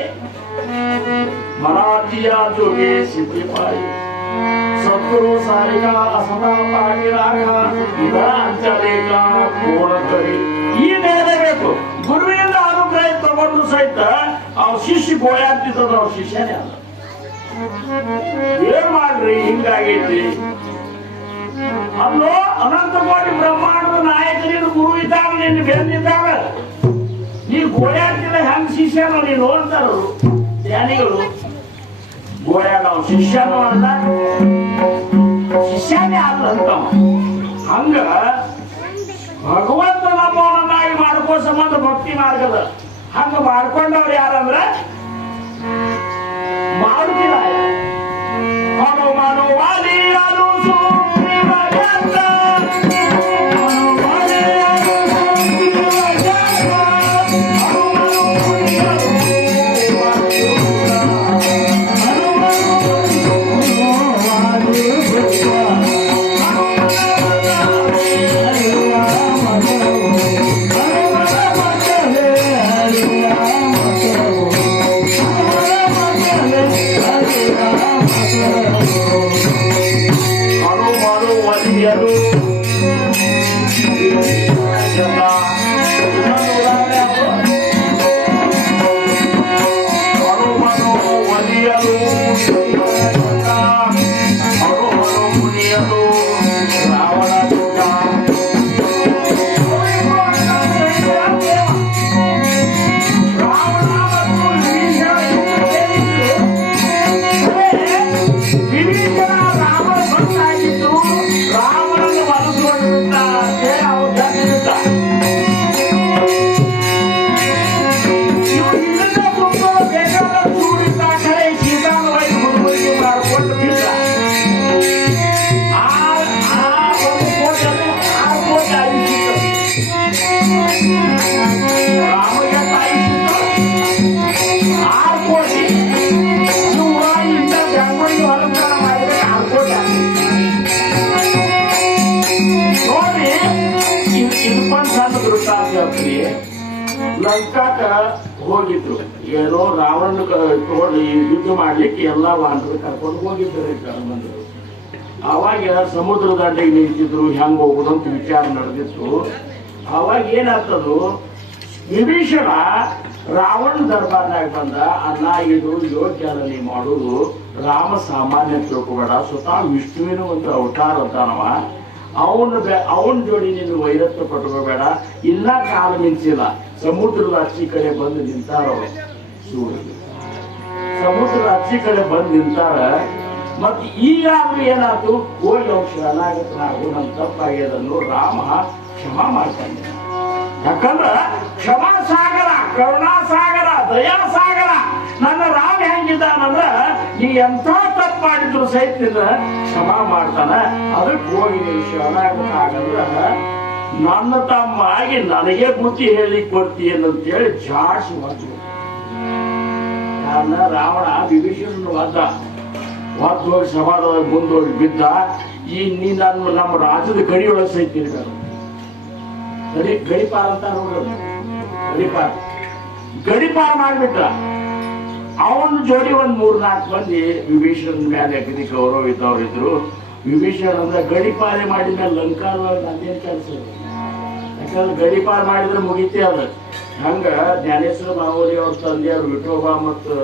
मराठिया जोगे शिपाई सत्तरू सारिका असना पागिराಗ ಇದರ ಅಂಚಲೇಕ ಕೋಣತರಿ ಈ ನೇರಬೇಕು ಗುರುವಿನಿಂದ ಅನುಗ್ರಹ ತಗೊಂಡು ಸಹಿತ ಅವ ಶಿಷ್ಯ ಗೋಯಾಗ್ತಿದ್ದದ ಅವ್ರ ಶಿಷ್ಯನೇ ಅಲ್ಲ ಏನ್ ಮಾಡ್ರಿ ಹಿಂಗಾಗೈತಿ ಅಲ್ಲೋ ಅನಂತ ಕೋಟಿ ಬ್ರಹ್ಮಾಂಡದ ನಾಯಕನಿಗೆ ಗುರು ಇದ್ದಾಗ ನಿನ್ನ ಬೆಂದಿದ್ದಾಗ ನೀ ಗೋಯಾಗ್ತಿಲ್ಲ ಹೆಂಗ್ ಶಿಷ್ಯನ ನೀನು ಅಂತಾರು ಜ್ಞಾನಿಗಳು ಗೋಯಾಗ ಅವ್ ಶಿಷ್ಯನು ಅಲ್ಲ ಶಿಷ್ಯನೇ ಅಲ್ಲ ಅಂತ ಹಂಗ ಭಗವಂತ ನಮ್ಮವನ್ನಾಗಿ ಮಾಡ್ಕೋ ಸಂಬಂಧ ಭಕ್ತಿ ಮಾರ್ಗದ ಹಂಗ ಮಾಡ್ಕೊಂಡವ್ರು ಯಾರಂದ್ರ ಮಾಡುತ್ತಿಲ್ಲ ಮನೋವಾದಿ ಅದು ಲಂಕಾಕ ಹೋಗಿದ್ರು ಏನೋ ರಾವಣ ತಗೊಂಡು ಯುದ್ಧ ಮಾಡ್ಲಿಕ್ಕೆ ಎಲ್ಲಾ ವಾನರು ಕರ್ಕೊಂಡು ಹೋಗಿದ್ರು ಬಂದರು ಅವಾಗ ಸಮುದ್ರ ದಂಡೆಗೆ ನಿಂತಿದ್ರು ಹೆಂಗ್ ಹೋಗುದು ಅಂತ ವಿಚಾರ ನಡೆದಿತ್ತು ಅವಾಗ ಏನಾಗ್ತದು ವಿಭೀಷಣ ರಾವಣ ದರ್ಬಾರ್ನಾಗ ಬಂದ ಅನ್ನ ಇದು ಯೋಗ್ಯ ನೀ ಮಾಡುದು ರಾಮ ಸಾಮಾನ್ಯ ತಿಳ್ಕೊಬೇಡ ಸ್ವತಃ ವಿಷ್ಣುವಿನ ಒಂದು ಅವತಾರ ಅಂತಾನವ ಅವನ ಜೋಡಿ ನೀನು ವೈರತ್ವ ಪಟ್ಕೋಬೇಡ ಇಲ್ಲ ಕಾಲು ಮಿಂಚಿಲ್ಲ ಸಮುದ್ರದ ಅಚ್ಚಿ ಕಡೆ ಬಂದು ನಿಂತಾರ ಸೂರ್ಯ ಸಮುದ್ರದ ಅಚ್ಚಿ ಕಡೆ ಬಂದು ನಿಂತಾರ ಮತ್ ಈಗಾದ್ರೂ ಏನಾಯ್ತು ಹೋಗಿ ಅವ್ರು ಶರಣಾಗತನಾಗು ನಮ್ ತಪ್ಪಾಗ್ಯದನ್ನು ರಾಮ ಕ್ಷಮಾ ಮಾಡ್ತಾನೆ ಯಾಕಂದ್ರ ಕ್ಷಮಾ ಸಾಗರ ಕರುಣಾ ಸಾಗರ ದಯಾ ಸಾಗರ ನನ್ನ ರಾಮ ಹೆಂಗಿದ್ದಾನಂದ್ರ ನೀ ಎಂಥ ತಪ್ಪು ಮಾಡಿದ್ರು ಸಹಿತ ಕ್ಷಮಾ ಮಾಡ್ತಾನ ಅದಕ್ಕೆ ಹೋಗಿ ನೀವು ಶರಣಾಗತ ಆಗಂದ್ರ ನನ್ನ ತಮ್ಮ ಆಗಿ ನನಗೆ ಬುದ್ಧಿ ಹೇಳಿಕ್ ಬರ್ತೀಯಂತೇಳಿ ಜಾಡ್ಸಿ ಹೊತ್ತು ಯಾರನ್ನ ರಾವಣ ವಿಭೀಷಣ ಒದ್ದ ಹೋಗಿ ಸಭಾದೊಳಗೆ ಮುಂದೋಗಿ ಬಿದ್ದ ಈ ನೀ ನಮ್ಮ ರಾಜ್ಯದ ಗಡಿಯೊಳಗೆ ಸಹಿತ ಇರ್ಬೇಕು ಗಡಿಪಾರ ಅಂತ ನೋಡ್ರಿ ಗಡಿಪಾರ್ ಮಾಡ್ಬಿಟ್ಟ ಅವನ ಜೋಡಿ ಒಂದ್ 3-4 ಮಂದಿ ವಿಭೀಷಣ ಮೇಲೆ ಅಗದಿ ಗೌರವ ಇದ್ದವ್ರು ವಿಭೀಷಣ ಅಂದ್ರೆ ಗಡಿಪಾರೆ ಮಾಡಿದ್ಮೇಲೆ ಲಂಕಾದ ಅದೇನ್ ಕೆಲಸ ಯಾಕಂದ್ರೆ ಗಡಿಪಾರ್ ಮಾಡಿದ್ರೆ ಮುಗಿತೇ ಅದ ಹಂಗ ಜ್ಞಾನೇಶ್ವರ ಮಾವೋಲಿ ಅವ್ರ ತಂದೆಯವ್ರು ವಿಠೋಬಾ ಮತ್ತು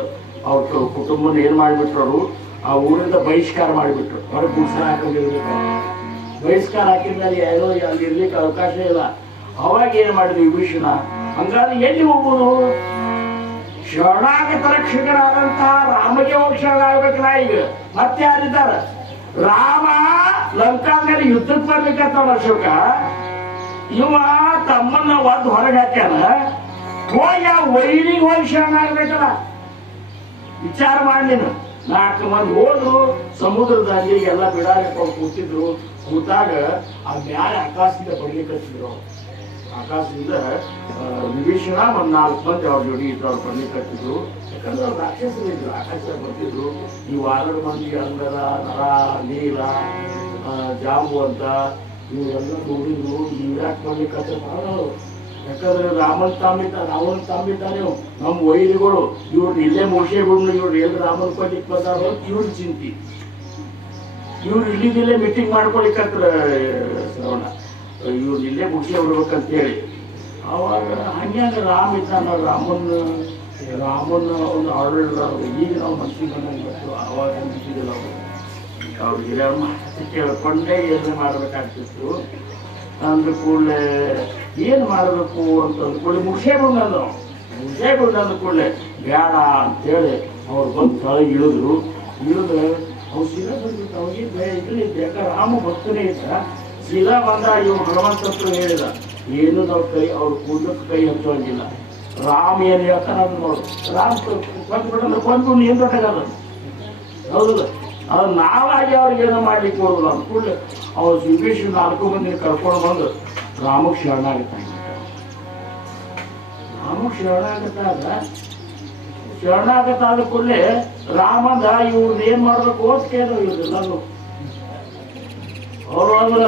ಅವ್ರ ಕುಟುಂಬನ ಏನ್ ಮಾಡ್ಬಿಟ್ರು ಆ ಊರಿಂದ ಬಹಿಷ್ಕಾರ ಮಾಡಿಬಿಟ್ರು ಹೊರಗೆ ಗುಡ್ಸಲ ಹಾಕೊಂಡಿರ್ಬೇಕು ಬಹಿಷ್ಕಾರ ಹಾಕಿದ್ಮೇಲೆ ಏನೋ ಅಲ್ಲಿ ಇರ್ಲಿಕ್ಕೆ ಅವಕಾಶ ಇಲ್ಲ ಅವಾಗ ಏನ್ ಮಾಡಿದ್ವಿ ವಿಭೀಷಣ ಹಂಗಾದ್ರೆ ಎಲ್ಲಿ ಹೋಗ್ಬೋದು ಶರಣಾಗತ ರಕ್ಷಕರಾದಂತಹ ರಾಮಗೆ ಹೋಗಿ ಶರಣಾಗಬೇಕಲ್ಲ ಈಗ ಮತ್ತೆ ಯಾರಿದ್ದಾರೆ ರಾಮ ಲಂಕಾ ಮೇಲೆ ಯುದ್ಧಕ್ಕೆ ಬರ್ಲಿಕ್ಕಂತ ಅಶೋಕ ಇವ ತಮ್ಮನ್ನ ಒದ್ದು ಹೊರಗೆ ಹಾಕ್ಯಾನ ಹೋಗಿ ಆ ವೈರಿಗೆ ಹೋಗಿ ಶರಣಾಗಬೇಕಲ್ಲ ವಿಚಾರ ಮಾಡಿ ನೀನು 4 ಮಂದಿ ಹೋದ್ರು ಸಮುದ್ರದಲ್ಲಿ ಎಲ್ಲ ಬಿಡಾಕೊಂಡು ಕೂತಿದ್ರು ಕೂತಾಗ ಆ ಮ್ಯಾಲೆ ಆಕಾಶದಿಂದ ಬರ್ಲಿಕ್ಕತ್ತಿದ್ರು ಆಕಾಶದಿಂದ ವಿಭೀಷಣ ಒಂದ್ 4 ಮಂದಿ ಅವ್ರ ಜೋಡಿ ಇದ್ರು ಅವ್ರು ಬರ್ಲಿಕ್ಕತ್ತಿದ್ರು ಯಾಕಂದ್ರೆ ಅವ್ರು ರಾಕ್ಷಸರಿದ್ರು ಆಕಾಶ ಬರ್ತಿದ್ರು ಈ 6 ಮಂದಿ ಅಂಗದ ನರ ನೀಲ ಜಾಂಬು ಅಂತ ಇವರೆಲ್ಲ ನೋಡಿದ್ರು ಇವ್ಯಾಕ್ ಬರ್ಲಿಕ್ಕತ್ತ ಯಾಕಂದ್ರೆ ರಾಮನ್ ತಾಂಬಿದ್ದಾನೆ ನಮ್ಮ ವೈರಿಗಳು ಇವ್ರು ಇಲ್ಲೇ ಮುಗಿಸೇಬಿಡ್ನು, ಇವ್ರು ಎಲ್ಲಿ ರಾಮನ್ ಕೊಡ್ಲಿಕ್ಕೆ ಬಂದಾರ ಇವ್ರ ಚಿಂತಿ. ಇವ್ರು ಇಲ್ಲಿದ್ದಿಲ್ಲೇ ಮೀಟಿಂಗ್ ಮಾಡ್ಕೊಳಿಕ್ಕೆ ಶ್ರವಣ, ಇವ್ರು ಇಲ್ಲೇ ಮುಗಿಸೇ ಬಿಡ್ಬೇಕಂತ ಹೇಳಿ ಅವಾಗ ಹಂಗ್ಯಾಂಗ ರಾಮ ಇದ್ದಾನ, ರಾಮನ ಒಂದು ಆರ್ಡರ್ ಈಗ ನಾವು ಮನ್ಸಿಗೆ ಬಂದಂಗೆ ಗೊತ್ತು. ಅವಾಗ ಅನಿಸಿದಿಲ್ಲ ಅವ್ರು ಹಿರಿಯವ್ರ ಮಾತು ಕೇಳ್ಕೊಂಡೇ ಏನು ಮಾಡಬೇಕಾಗ್ತಿತ್ತು. ಅಂದ ಕೂಡಲೇ ಏನು ಮಾಡಬೇಕು ಅಂತ ಅಂದ್ಕೊಳ್ಳಿ ಮುಗಿಸೇಬಿಡ್ ಅಂದ ಕೂಡಲೇ ಬೇಡ ಅಂತೇಳಿ ಅವ್ರು ಬಂದು ಕೆಳಗೆ ಇಳಿದ್ರು. ಅವ್ರು ಸೀದಾ ಬಂದ್ಬಿಟ್ಟು ಅವ್ರಿಗೆ ಇದ್ರಿ ಬೇಕಾ ರಾಮ ಭಕ್ತನೇ ಇದ್ದ. ಸೀದಾ ಬಂದ ಇವ್ರು ಹನುಮಂತಪ್ಪು ಹೇಳಿದ, ಏನು ನಾವು ಅವ್ರ ಕೂದಲಕ್ಕೆ ಕೈ ಹಚ್ಚೋಂಗಿಲ್ಲ. ರಾಮ ಏನು ಹೇಳ್ತಾನೆ ಅದನ್ನ ನೋಡು, ರಾಮ್ ಕೊಂದ್ಬಿಡಂದ್ರೆ ಕೊಂದು ಏನು ದೊಡ್ಡಾಗದ ಹೌದಲ್ಲ. ಅದು ನಾವಾಗಿ ಅವ್ರಿಗೆ ಏನೋ ಮಾಡ್ಲಿಕ್ಕೆ ಹೋಗಲ್ಲ ಅಂದ ಕೂಡಲೇ ಅವ್ರು ವಿಭೀಷಣ 4 ಮಂದಿನ ಕರ್ಕೊಂಡು ಬಂದು ರಾಮಕ್ಕೆ ಶರಣಾಗುತ್ತಾನೆ. ರಾಮಕ್ಕೆ ಶರಣಾಗತ್ತಾದ ಕೂಡಲೇ ರಾಮಂದ ಇವ್ರನ್ನ ಏನ್ ಮಾಡ್ಬೇಕು ಅಂತ ಕೇಳಿದ್ರು ಇವ್ರನ್ನೆಲ್ಲೂ. ಅವರು ಅಂದ್ರ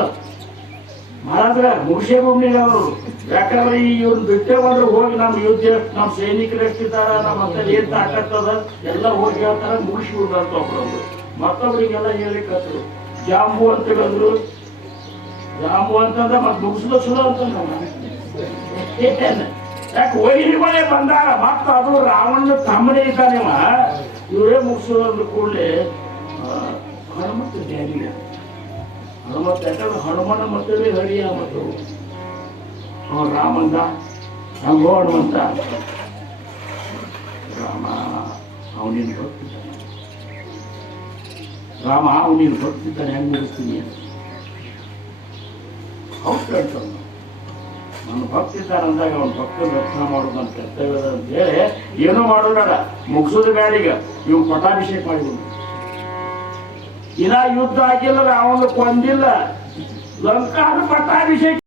ಮಹಾರಾಜ್ರ ಮುಗಿಸೇ ಬೊಮ್ಮಿಲ್ಲ ಅವರು. ಯಾಕಂದ್ರೆ ಇವ್ರನ್ನ ಬಿಟ್ಟೆ ಬಂದ್ರೆ ಹೋಗಿ ನಮ್ಮ ಯುದ್ಧ ನಮ್ಮ ಸೈನಿಕರು ಎಷ್ಟಿದ್ದಾರ, ನಮ್ಮ ಅಂತ ಏನ್ ತಾಕತ್ತದ ಎಲ್ಲ ಹೋಗಿ ಹೇಳ್ತಾರ ಮುಗಿಸ್ಬಿಡ್ದು ಅಂತ ಒಬ್ಬರು. ಮತ್ತೊಬ್ಬರಿಗೆಲ್ಲ ಹೇಳಿಕತ್ರು ಜಾಂಬು ಅಂತ ಹೇಳಿದ್ರು. ಜಾಂಬು ಅಂತಂದ್ರೆ ಮತ್ತೆ ಮುಗಿಸ್ಲೋ ಚಲೋ ಅಂತ ಯಾಕೆ ವೈರಿಗಳೇ ಬಂದಾರ. ಮತ್ತ ಅದು ರಾವಣ ತಮ್ಮನೇ ಇದ್ದಾನೆವ, ಇವರೇ ಮುಗಿಸೋದ್ರ ಕೂಡಲೇ ಹನುಮಂತ ಡ್ಯಾಡಿಯ ಹನುಮಂತ, ಯಾಕಂದ್ರೆ ಹನುಮನ ಮತ್ತವೇ ಹರಿಯ ಮತ್ತು ರಾಮಂದ ಹಂಗೋ ಹನುಮಂತ ರಾಮ ಅವನಿನ ಬರ್ತಿದ್ದಾನೆ, ರಾಮ ಅವನಿನ ಬರ್ತಿದ್ದಾನೆ, ಹೆಂಗೆ ಮುಗಿಸ್ತೀನಿ ಅಂತ ಅವ್ರು ಕೇಳ್ತಾನ. ನನ್ನ ಭಕ್ತ ಇದ್ದಾನೆ ಅಂದಾಗ ಅವ್ನ ಭಕ್ತನ ರಕ್ಷಣೆ ಮಾಡೋದು ನನ್ನ ಕರ್ತವ್ಯದ ಅಂತೇಳಿ ಏನೋ ಮಾಡೋಣ ಮುಗಿಸೋದು ಗಾಡಿಗ ಇವ್ ಪಟ್ಟಾಭಿಷೇಕ ಮಾಡಿದ್ರು. ಇನ್ನ ಯುದ್ಧ ಆಗಿಲ್ಲ, ಅವನು ಕೊಂದಿಲ್ಲ, ಲಂಕಾದ ಪಟ್ಟಾಭಿಷೇಕ